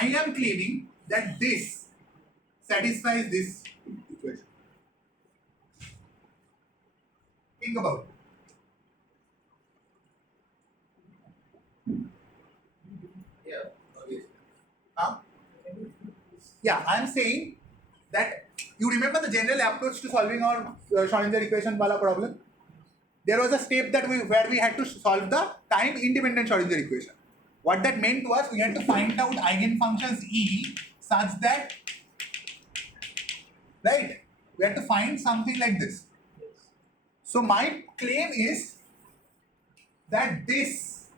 I am claiming that this satisfies this equation. Think about it. Yeah, obviously. Huh? Yeah, I am saying that you remember the general approach to solving our Schrodinger equation wala problem. There was a step that where we had to solve the time independent Schrodinger equation. What that meant was we had to find out eigenfunctions E such that, right? We had to find something like this. So my claim is that this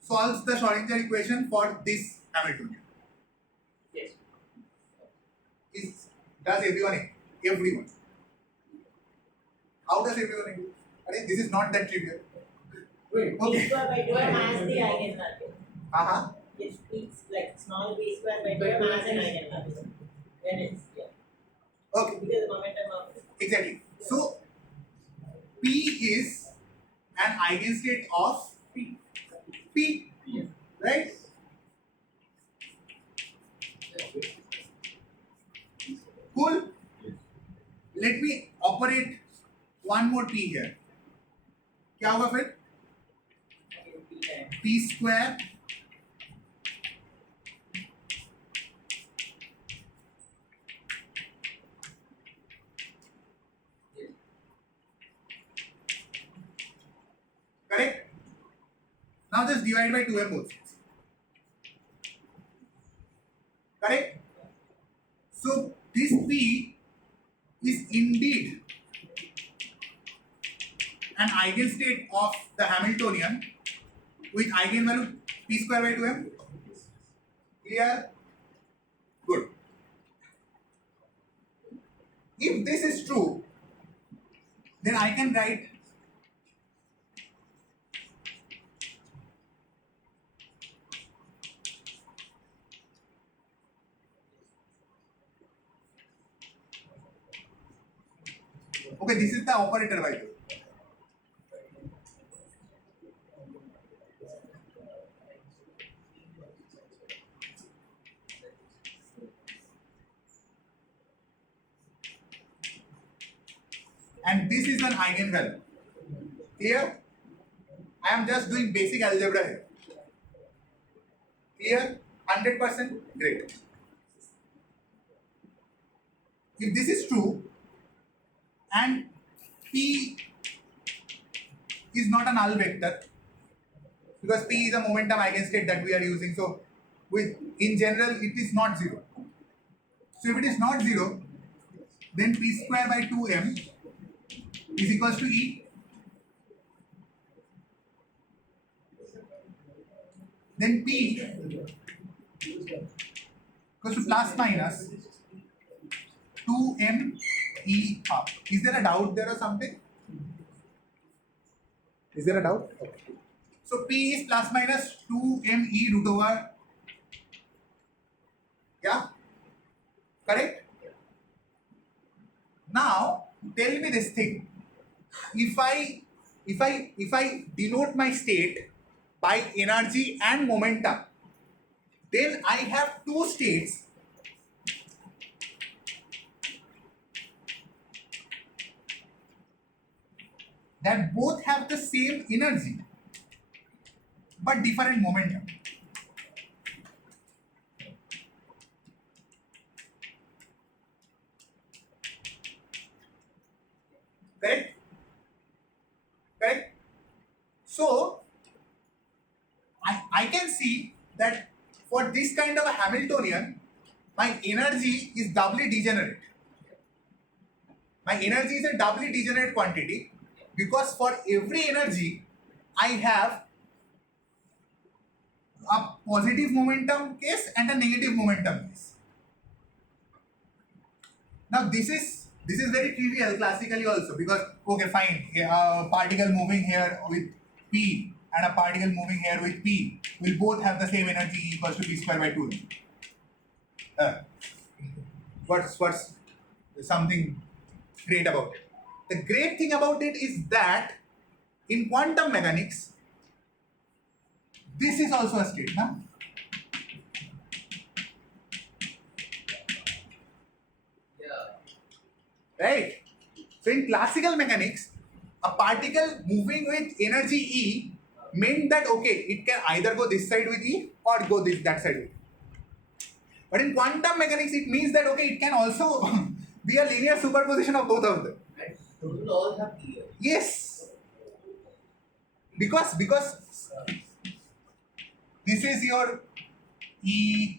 solves the Schrodinger equation for this Hamiltonian. Yes. Does everyone? Everyone. How does everyone agree? I mean, this is not that trivial. Wait, B Okay. square by 2m has the eigenvalue. Uh-huh. It speaks like small b square by 2m has an eigenvalue. Then it's, yeah. Okay. Because the momentum of Exactly. So P is an eigenstate of P. P. Right? Cool. Let me operate one more P here. क्या होगा फिर? P square correct? Now just divide by 2m both sides. Correct? So this P is indeed an eigenstate of the Hamiltonian with eigenvalue P square by 2m. Clear? Good. If this is true, then I can write okay, this is the operator by the way. And this is an eigenvalue. Clear? I am just doing basic algebra here. Clear? 100%? Great. If this is true and P is not a null vector because P is a momentum eigenstate that we are using, so with in general it is not zero. So if it is not zero, then P square by 2m is equals to E. Then P equals to plus minus 2m E up. Is there a doubt there or something? Is there a doubt? Okay. So P is plus minus 2m E root over. Yeah? Correct? Now tell me this thing. If I denote my state by energy and momentum, then I have two states that both have the same energy but different momentum. Correct? Correct? So I can see that for this kind of a Hamiltonian, my energy is doubly degenerate. My energy is a doubly degenerate quantity because for every energy I have a positive momentum case and a negative momentum case. Now this is very trivial classically also because okay fine, a particle moving here with P and a particle moving here with P will both have the same energy equals to P square by 2. What's something great about it? The great thing about it is that in quantum mechanics, this is also a state, na? right? So in classical mechanics, a particle moving with energy E meant that okay, it can either go this side with E or go that side with E. But in quantum mechanics, it means that okay, it can also be a linear superposition of both of them. And total all have E. Yes, because this is your E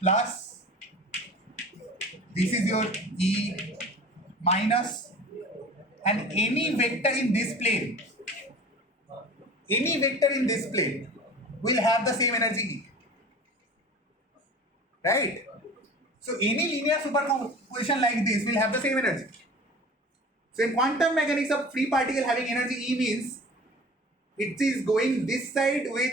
plus, this is your E minus, and any vector in this plane will have the same energy E. Right? So any linear superposition like this will have the same energy. So in quantum mechanics, a free particle having energy E means it is going this side with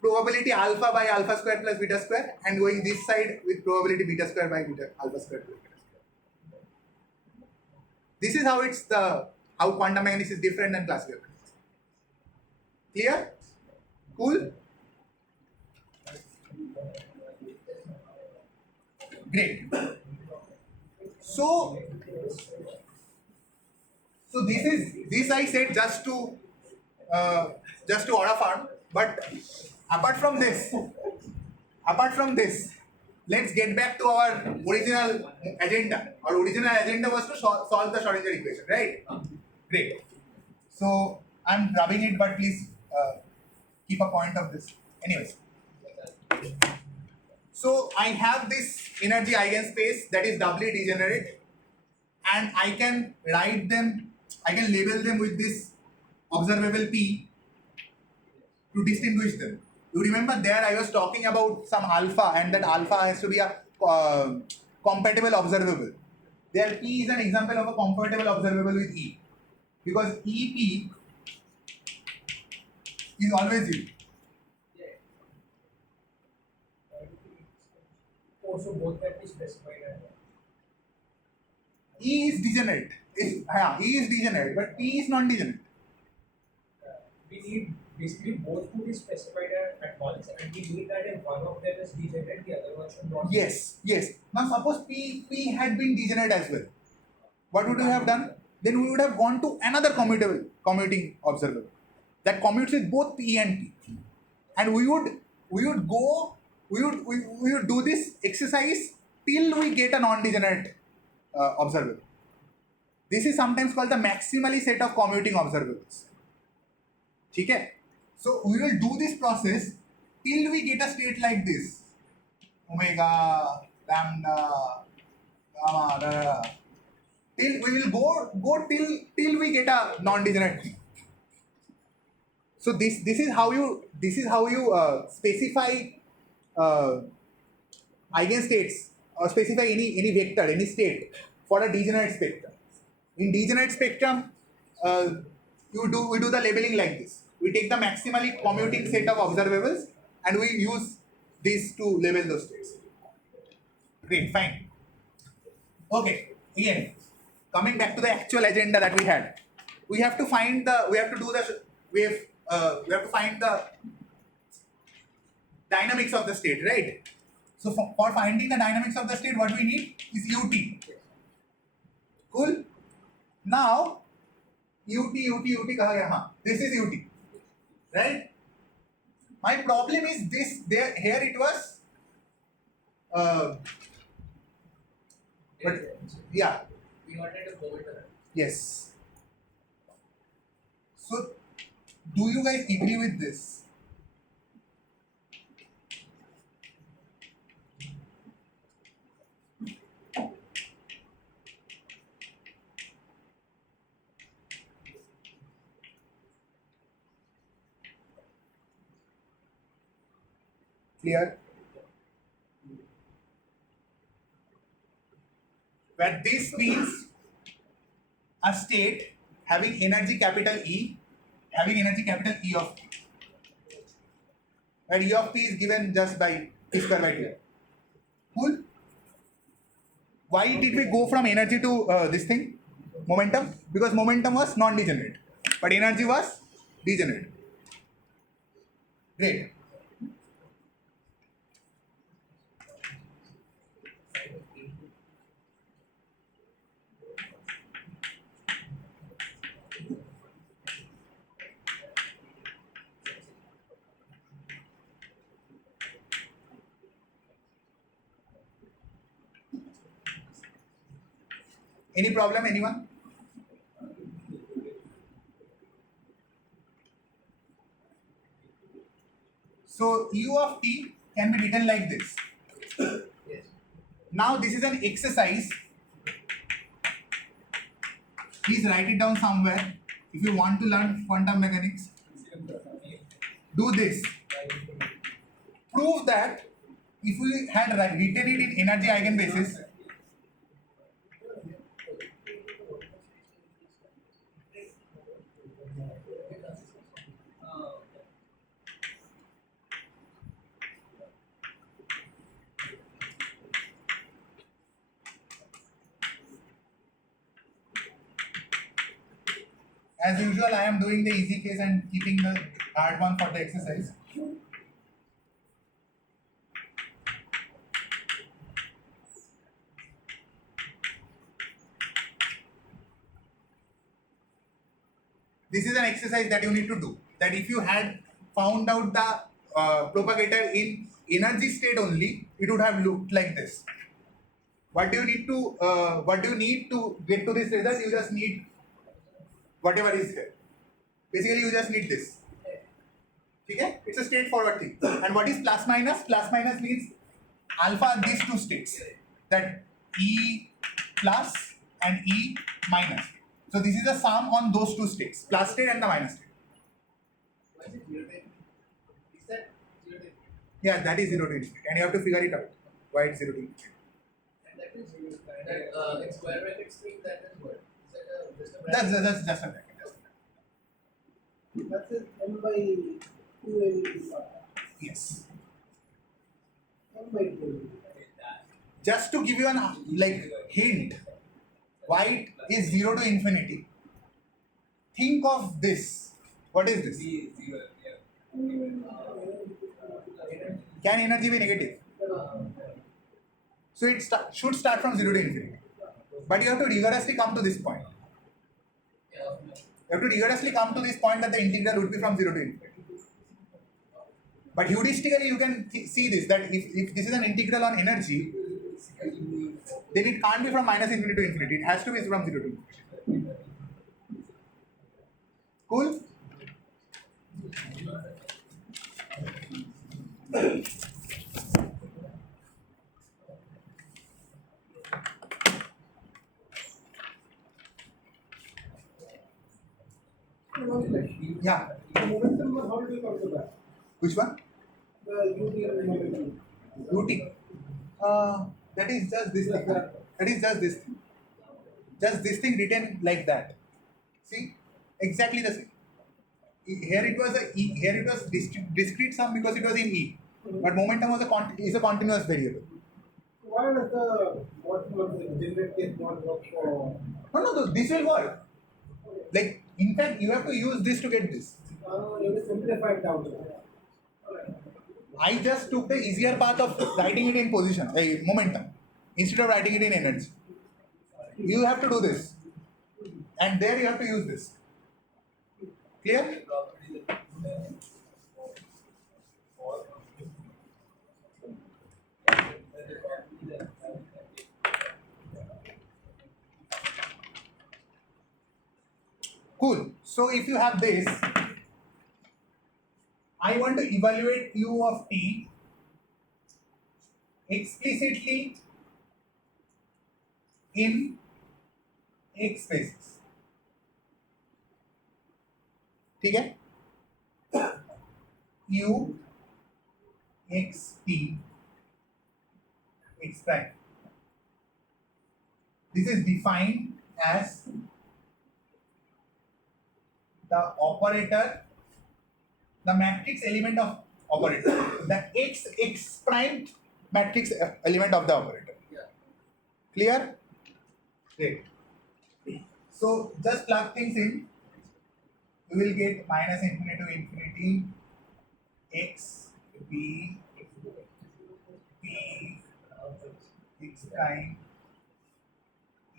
probability alpha by alpha square plus beta square, and going this side with probability beta square by beta alpha square plus beta square. This is how quantum mechanics is different than classical mechanics. Clear? Cool? Great. So this I said just to order farm, but apart from this, let's get back to our original agenda. Our original agenda was to solve the Schrodinger equation, right? Great. So I'm rubbing it, but please keep a point of this. Anyways. So I have this energy eigenspace that is doubly degenerate, and I can write them, I can label them with this observable P to distinguish them. You remember there I was talking about some alpha, and that alpha has to be a compatible observable. There P is an example of a compatible observable with E, because EP is always U. Also, both can be specified as E is degenerate. E is degenerate, but P is non-degenerate. we need basically both to be specified at once, and we need that if one of them is degenerate, the other one should not. Yes. Now suppose P had been degenerate as well. What would we have done? Then we would have gone to another commuting observable that commutes with both P and P, and we would do this exercise till we get a non-degenerate observable. This is sometimes called the maximally set of commuting observables. Okay? So we will do this process till we get a state like this. Omega, lambda, gamma, da, da, da. Till we will go till we get a non-degenerate P. So this is how you specify eigenstates, or specify any vector, any state for a degenerate spectrum. In degenerate spectrum, we do the labeling like this. We take the maximally commuting set of observables and we use this to label those states. Great, fine. Okay, again, coming back to the actual agenda that we had, we have to find the dynamics of the state, right? So for finding the dynamics of the state, what we need is UT. Cool. Now UT kaha gaya? Haan, this is UT, right? My problem is this. Here it was. But yeah. We wanted to go with the Yes. So, do you guys agree with this? Clear? Where this means a state having energy capital E, having energy capital E of P. Where E of P is given just by P square by 2. Cool? Why did we go from energy to this thing? Momentum? Because momentum was non-degenerate, but energy was degenerate. Great. Any problem, anyone? So u of t can be written like this. Yes. Now this is an exercise. Please write it down somewhere. If you want to learn quantum mechanics, do this. Prove that if we had written it in energy eigenbasis, as usual, I am doing the easy case and keeping the hard one for the exercise. This is an exercise that you need to do. That if you had found out the propagator in energy state only, it would have looked like this. What do you need to get to this result? You just need whatever is here. Basically, you just need this. Okay? It's a straightforward thing. And what is plus minus? Plus minus means alpha these two states. That E plus and E minus. So this is the sum on those two states, plus state and the minus state. Why is it 0 to infinity? Is that 0 to infinity? Yeah, that is 0 to infinity. And you have to figure it out. Why it's 0 to infinity. And that is that in square brackets thing, that is what? Is that just a bracket? That's just a bracket. That's it, m by 2 Yes. m by 2. Just to give you an hint, why it is 0 to infinity. Think of this. What is this? Can energy be negative? So it should start from 0 to infinity. But you have to rigorously come to this point. Yeah. You have to rigorously come to this point that the integral would be from 0 to infinity. But heuristically, you can see this, that if this is an integral on energy, then it can't be from minus infinity to infinity. It has to be from 0 to infinity. Cool? Yeah. The momentum, how do you come to that? Which one? The UT and momentum. UT. That is just this thing. That is just this thing. Just this thing written like that. See? Exactly the same. Here it was here it was discrete sum because it was in E. But momentum was is a continuous variable. Why does the bottom of the generate case not work for? No, this will work. Like, in fact, you have to use this to get this. You have to simplify it down. I just took the easier path of writing it in position, momentum, instead of writing it in energy. You have to do this. And there you have to use this. Clear? Cool. So if you have this, I want to evaluate u of t explicitly in x spaces. ठीक है? u x t x prime. This is defined as the operator, the matrix element of operator, the x prime matrix element of the operator. Yeah. Clear? Great. So just plug things in. You will get minus infinity to infinity x b p x prime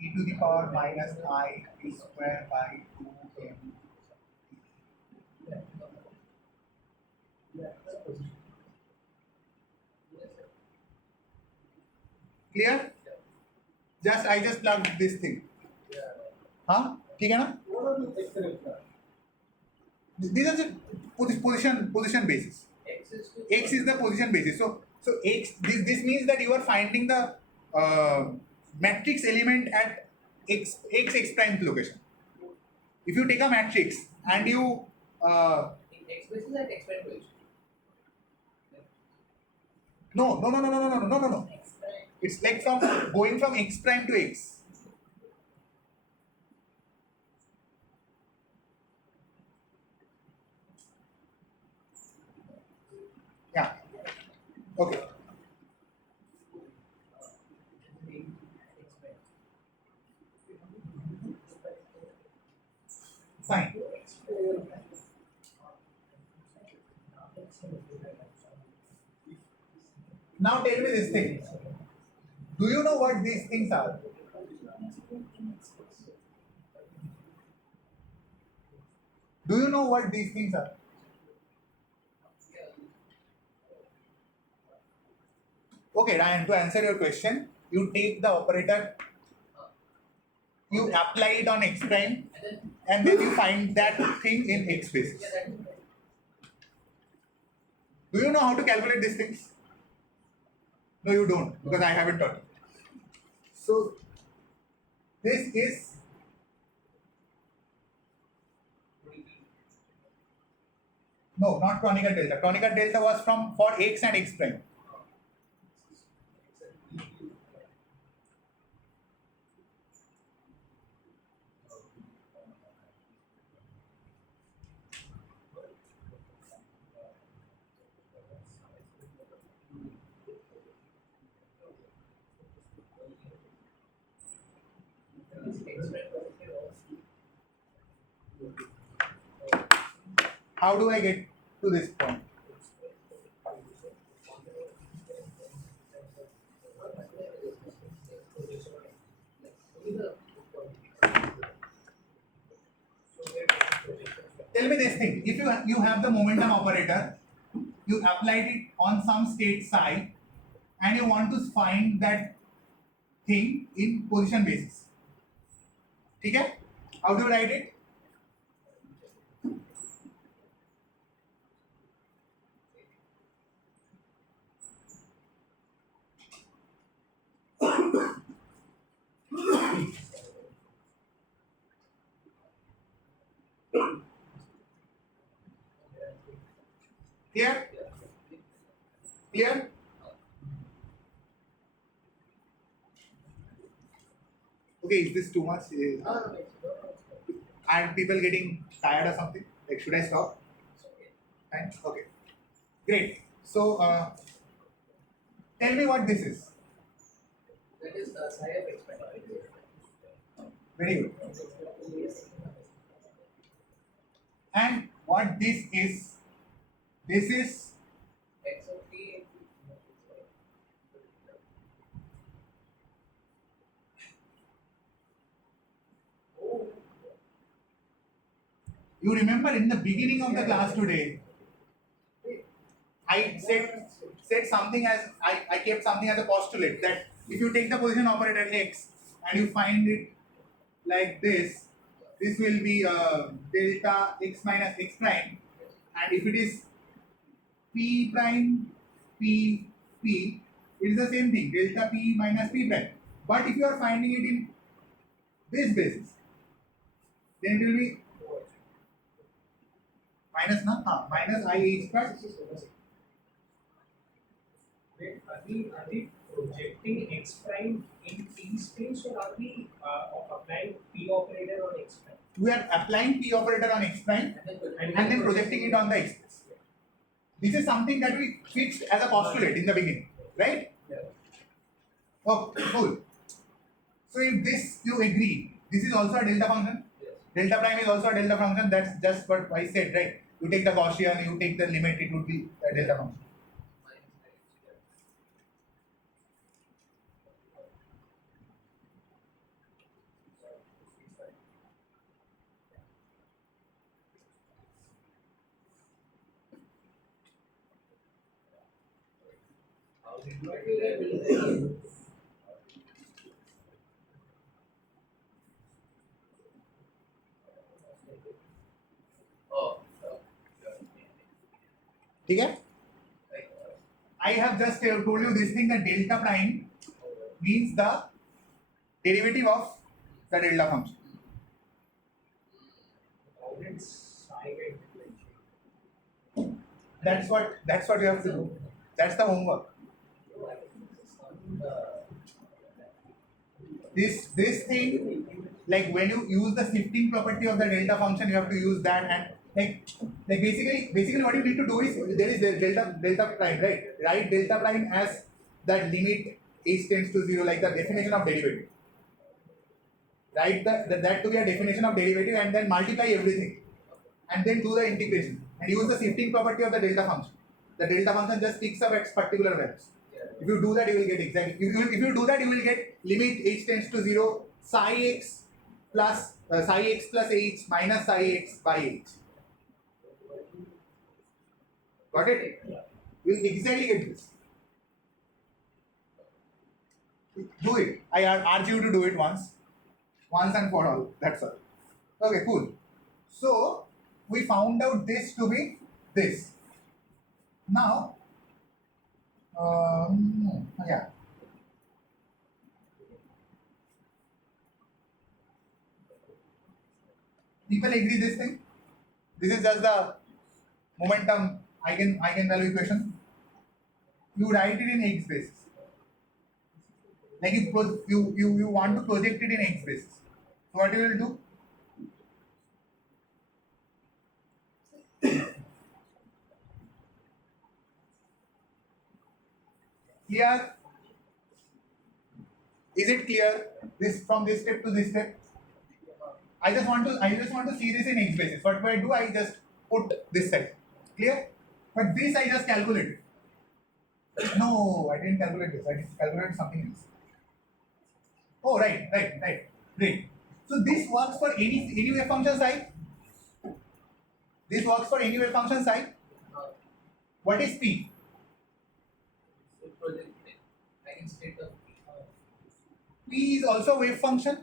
e to the power minus I p square by 2m. Clear? I just plugged this thing. हाँ ठीक है ना? What are the x and x? These are the position basis. X is to X is the position basis. So X, this means that you are finding the matrix element at x prime location. If you take a matrix and you in X basis at X prime position. no. It's like from going from x prime to x. Yeah. Okay. Fine. Now tell me this thing. Do you know what these things are? Do you know what these things are? Okay, Ryan, to answer your question, you take the operator, you apply it on x prime, and then you find that thing in x basis. Yeah, that is right. Do you know how to calculate these things? No, you don't, because I haven't taught you. So, this is no, not Kronecker delta. Kronecker delta was for x and x prime. How do I get to this point? Tell me this thing. If you have the momentum operator, you applied it on some state psi, and you want to find that thing in position basis. Okay? How do you write it? Clear? Clear? Okay, is this too much? Are people getting tired or something? Like, should I stop? Fine? Okay. Great. So, tell me what this is. That is psi of X prime. Very good. And what this is X of t. Oh, you remember in the beginning of the class today, I said something as I kept something as a postulate that if you take the position operator x and you find it like this will be delta x minus x prime, and if it is p prime p p, it is the same thing, delta p minus p prime. But if you are finding it in this basis, then it will be minus minus I h square. Wait, are we projecting x prime in t space, or are we applying p operator on x prime? We are applying p operator on x prime and then projecting it on the x axis. This is something that we fixed as a postulate in the beginning, right? Oh, cool. So if this you agree, this is also a delta function. Delta prime is also a delta function. That's just what I said, right? You take the Gaussian, you take the limit, it would be a delta function. ठीक है? I have just told you this thing that delta prime means the derivative of the delta function. How did psi get differentiated? That's what you have to do. That's the homework. This thing, like when you use the shifting property of the delta function, you have to use that, and like basically what you need to do is there is the delta prime, right? Write delta prime as that limit h tends to 0, like the definition of derivative. Write that to be a definition of derivative, and then multiply everything, and then do the integration and use the shifting property of the delta function. The delta function just picks up at particular values. If you do that, you will get exactly. If you do that, you will get limit h tends to 0 psi x plus h minus psi x by h. Got it? You will exactly get this. Do it. I urge you to do it once and for all. That's all. Okay, cool. So we found out this to be this. Now, yeah. People agree this thing? This is just the momentum eigenvalue equation. You write it in x basis. Like you want to project it in x basis. So what you will do? Clear? Is it clear? This from this step to this step? I just want to see this in x basis. What do? I just put this side. Clear? But this I just calculated. No, I didn't calculate this. I just calculated something else. Oh, right. Great. So this works for any wave function psi. This works for any wave function psi. What is p? So project eigenstate of P is also a wave function.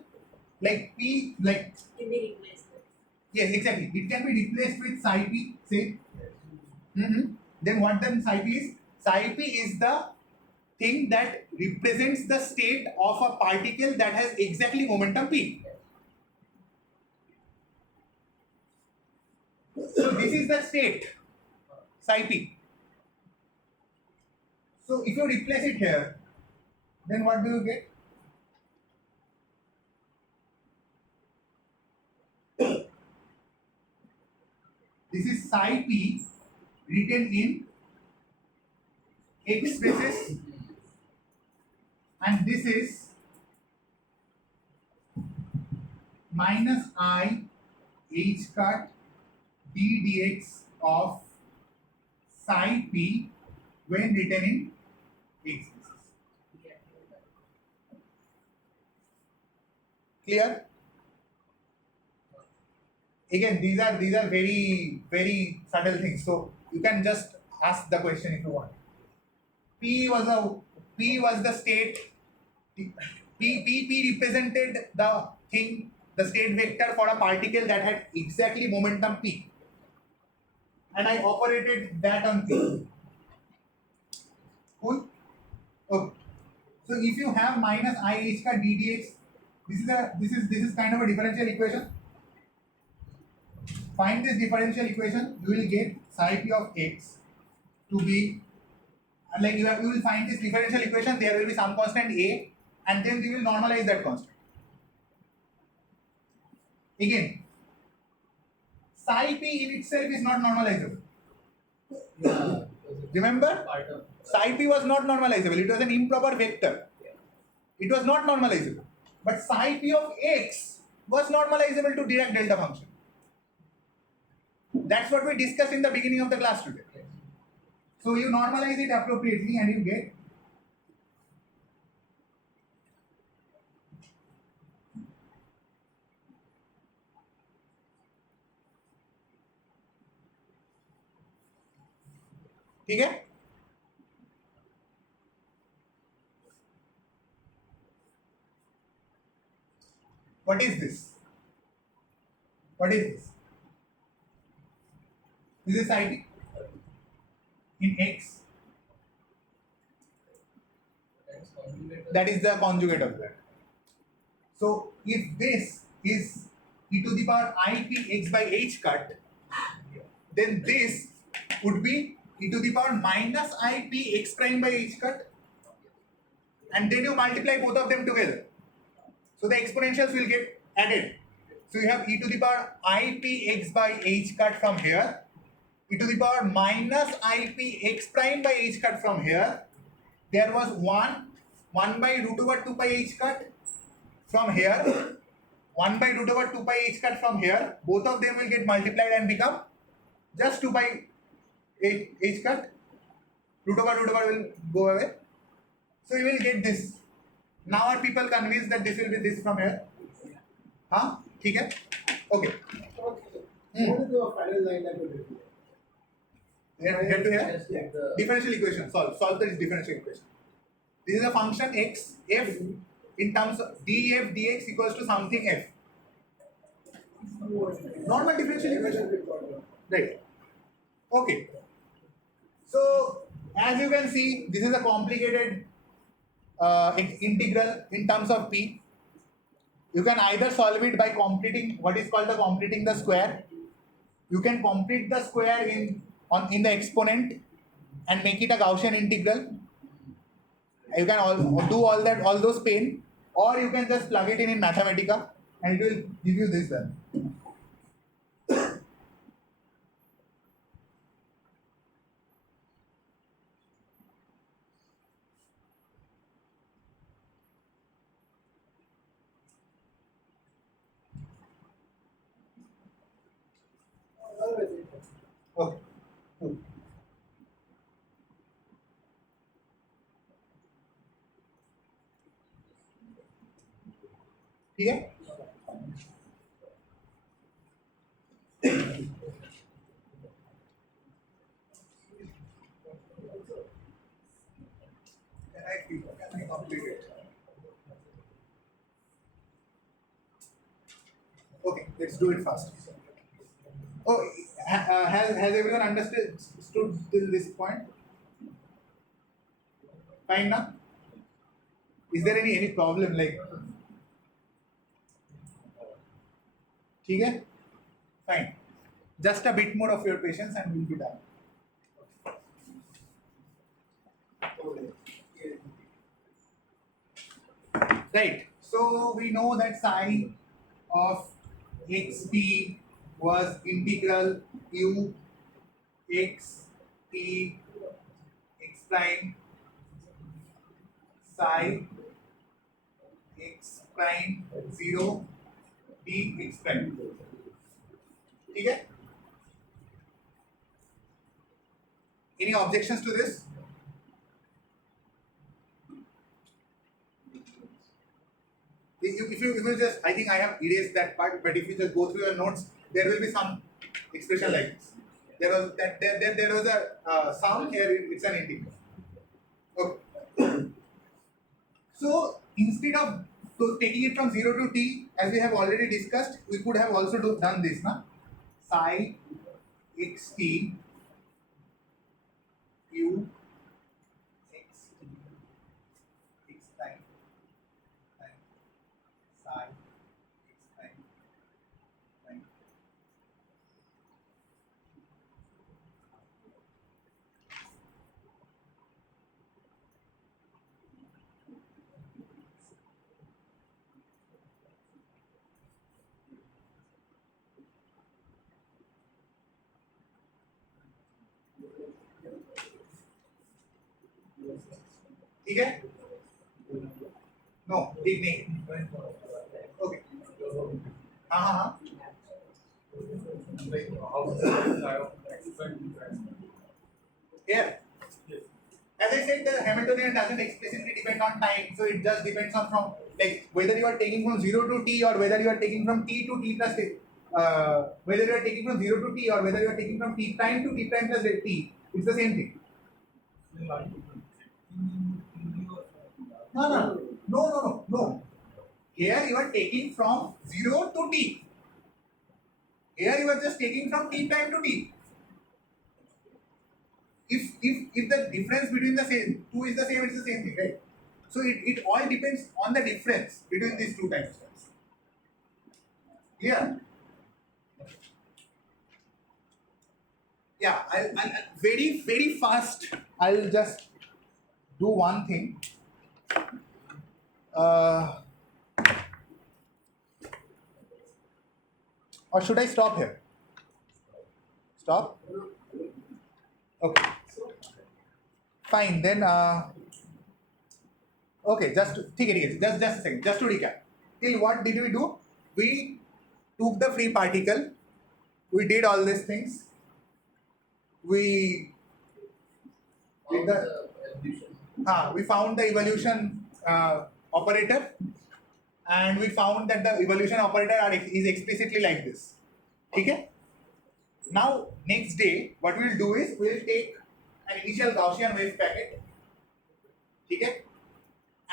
Like p, like Can be replaced with. yes, exactly. It can be replaced with psi p. Say. Then what then psi p is? Psi p is the thing that represents the state of a particle that has exactly momentum p. So this is the state, psi p. So if you replace it here, then what do you get? This is psi p written in x basis, and this is minus I h cut d dx of psi p when written in x basis. Clear? Again, these are very subtle things. So you can just ask the question if you want. P was the state. P represented the thing, the state vector for a particle that had exactly momentum p, and I operated that on p. Cool. Okay. So if you have minus I h ka d dx, this is kind of a differential equation. Find this differential equation. You will get psi p of x to be like you will find this differential equation. There will be some constant a, and then we will normalize that constant. Again, psi p in itself is not normalizable. yeah, Remember, part of psi p was not normalizable. It was an improper vector. It was not normalizable. But psi p of x was normalizable to Dirac delta function. That's what we discussed in the beginning of the class today. So you normalize it appropriately and you get ठीक है? What is this? What is this? This is psi p. in x, That's conjugate. that is the conjugate of that. So if this is e to the power ip x by h cut, then this would be e to the power minus ip x prime by h cut, and then you multiply both of them together. So the exponentials will get added. So you have e to the power ip x by h cut from here, e to the power minus ip x prime by h cut from here. There was 1 by root over 2 pi h cut from here, 1 by root over 2 pi h cut from here. Both of them will get multiplied and become just 2 pi h cut. Root over will go away. So you will get this. Now are people convinced that this will be this from here? Huh? ठीक है? Okay. What is the final line that will do? Here to here? Just like the Differential equation. Solve this differential equation. This is a function x f in terms of df dx equals to something f. Normal differential equation. Right. Okay. So as you can see, this is a complicated integral in terms of p. You can either solve it by completing what is called the completing the square. You can complete the square in the exponent and make it a Gaussian integral. You can do all those pain, or you can just plug it in Mathematica and it will give you this then. Okay. Cool. ठीक है? Can I complete it? Okay, let's do it fast. Oh, has everyone understood till this point? Fine now? Is there any problem like? ठीक है? Fine. Just a bit more of your patience and we'll be done. Right. So we know that psi of xt was integral u x t x prime psi x prime 0 d x prime. ठीक है? Any objections to this? If you just, I think I have erased that part, but if you just go through your notes, there will be some expression like this. There was a sound here, it's an integral. Okay. So instead of taking it from 0 to t, as we have already discussed, we could have also done this, na? Psi xt u x x prime psi x prime prime. ठीक है? No, ठीक नहीं. Okay. हाँ. Like how does the x prime Here. As I said, the Hamiltonian doesn't explicitly depend on time, so it just depends on from like whether you are taking from 0 to t or whether you are taking from t to t plus t. Whether you are taking from 0 to t or whether you are taking from t prime to t prime plus t, it's the same thing. No. Here you are taking from 0 to t. Here you are just taking from t prime to t. If if the difference between the same two is the same, it's the same thing, right? So it all depends on the difference between these two time steps. Clear? Yeah, I'll very fast. I'll just do one thing. Or should I stop here? Stop? Okay. Fine, then, okay, just a second, just to recap. Till what did we do? We took the free particle, we did all these things, we did the, evolution. we found the evolution operator, and we found that the evolution operator is explicitly like this. Okay? Now, next day, what we will do is we will take an initial Gaussian wave packet, okay,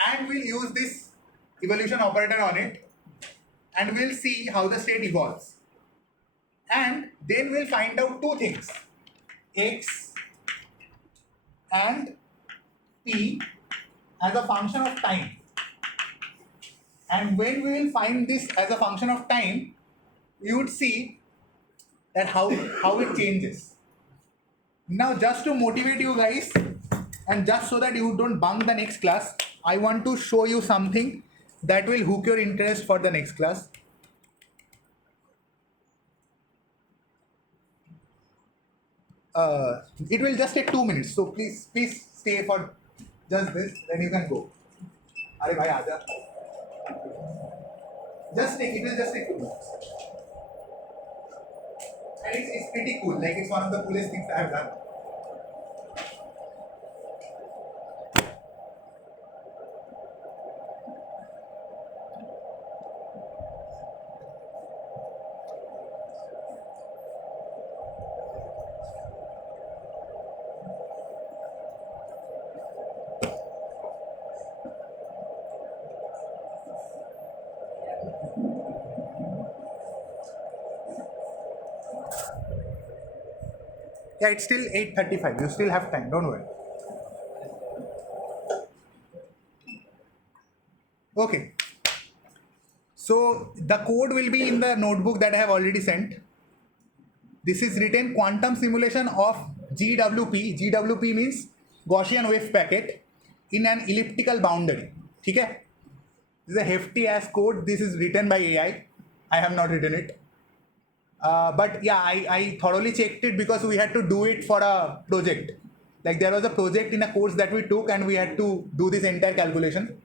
and we'll use this evolution operator on it, and we'll see how the state evolves. And then we'll find out two things, x and p as a function of time. And when we will find this as a function of time, you would see that how it changes. Now, just to motivate you guys, and just so that you don't bunk the next class, I want to show you something that will hook your interest for the next class. It will just take 2 minutes, so please stay for just this, then you can go. Arey bhai, aaja. It will just take 2 minutes. And it's pretty cool, like it's one of the coolest things I have done. Yeah, it's still 8:35. You still have time. Don't worry. Okay. So the code will be in the notebook that I have already sent. This is written quantum simulation of GWP. GWP means Gaussian wave packet in an elliptical boundary. Okay? This is a hefty ass code. This is written by AI. I have not written it. But yeah, I thoroughly checked it because we had to do it for a project. Like there was a project in a course that we took and we had to do this entire calculation.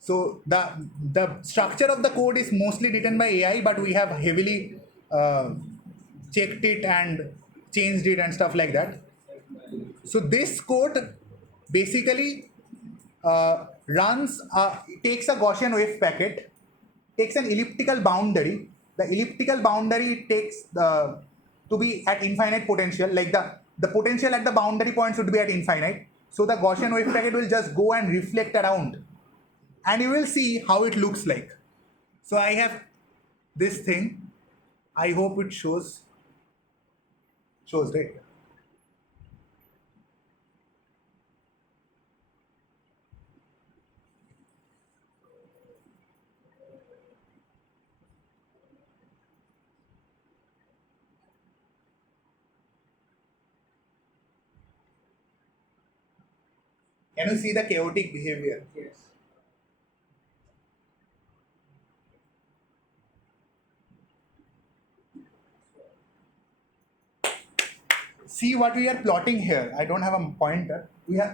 So the structure of the code is mostly written by AI, but we have heavily checked it and changed it and stuff like that. So this code basically takes a Gaussian wave packet, takes an elliptical boundary. The elliptical boundary takes to be at infinite potential, like the potential at the boundary point should be at infinite. So the Gaussian wave packet will just go and reflect around, and you will see how it looks like. So I have this thing. I hope it shows, right? Can you see the chaotic behavior? Yes. See what we are plotting here. I don't have a pointer.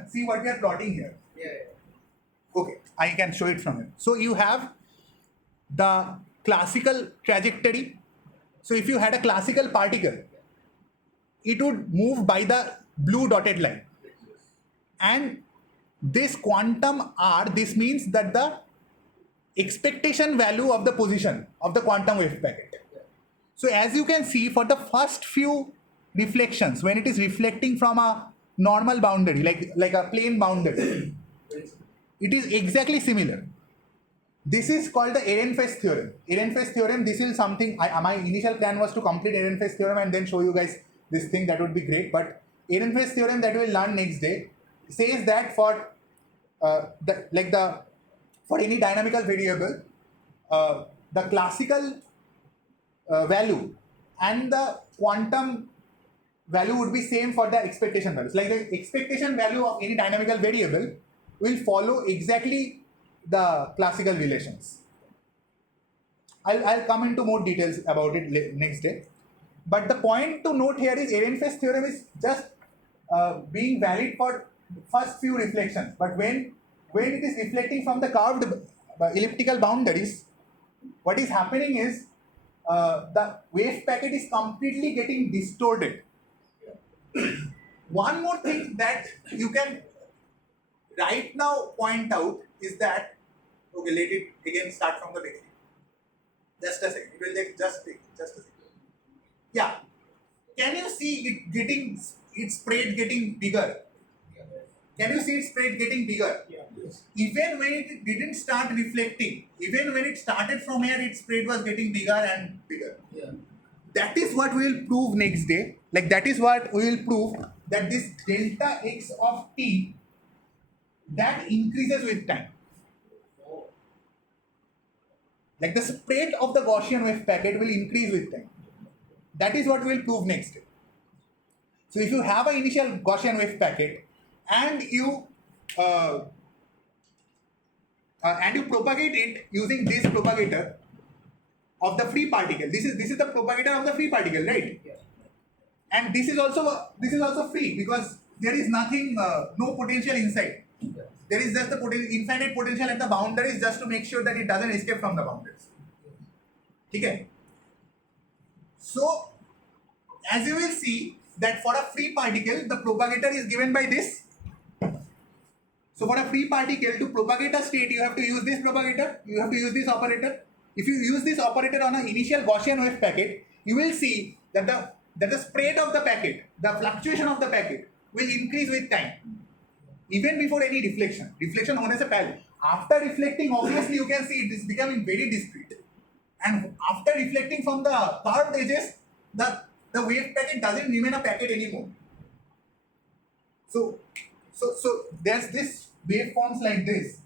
See what we are plotting here. Yeah. Okay, I can show it from here. So you have the classical trajectory. So if you had a classical particle, it would move by the blue dotted line. And this quantum R, this means that the expectation value of the position of the quantum wave packet. So as you can see, for the first few reflections, when it is reflecting from a normal boundary, like a plane boundary, it is exactly similar. This is called the Ehrenfest theorem. Ehrenfest theorem, this is something, my initial plan was to complete Ehrenfest theorem and then show you guys this thing. That would be great, but Ehrenfest theorem that we'll learn next day says that for for any dynamical variable, the classical value and the quantum value would be same for the expectation values. Like the expectation value of any dynamical variable will follow exactly the classical relations. I'll come into more details about it next day. But the point to note here is Ehrenfest theorem is just being valid for first few reflections. But when it is reflecting from the curved elliptical boundaries, what is happening is the wave packet is completely getting distorted. One more thing that you can right now point out is that, okay, let it again start from the beginning. Just a second, it will take just a second. Yeah, can you see it getting, its spread getting bigger? Can you see its spread getting bigger? Yeah. Even when it didn't start reflecting, even when it started from here, its spread was getting bigger and bigger. Yeah. That is what we will prove next day. Like that is what we will prove, that this delta x of t, that increases with time. Like the spread of the Gaussian wave packet will increase with time. That is what we will prove next day. So if you have an initial Gaussian wave packet and you propagate it using this propagator of the free particle. This is the propagator of the free particle, right? Yeah. And this is also free because there is nothing, no potential inside. Yeah. There is just the infinite potential at the boundaries just to make sure that it doesn't escape from the boundaries. Okay. So, as you will see that for a free particle, the propagator is given by this. So for a free particle to propagate a state, you have to use this propagator, you have to use this operator. If you use this operator on an initial Gaussian wave packet, you will see that the spread of the packet, the fluctuation of the packet will increase with time. Even before any reflection. Reflection होने से पहले. After reflecting, obviously you can see it is becoming very discrete. And after reflecting from the curved edges, the wave packet doesn't remain a packet anymore. So there's this waveforms like this,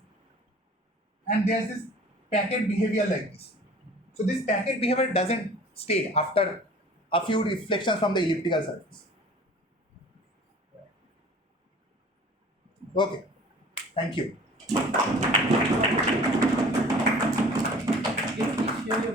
and there's this packet behavior like this. So this packet behavior doesn't stay after a few reflections from the elliptical surface. Okay, thank you. Can you please share your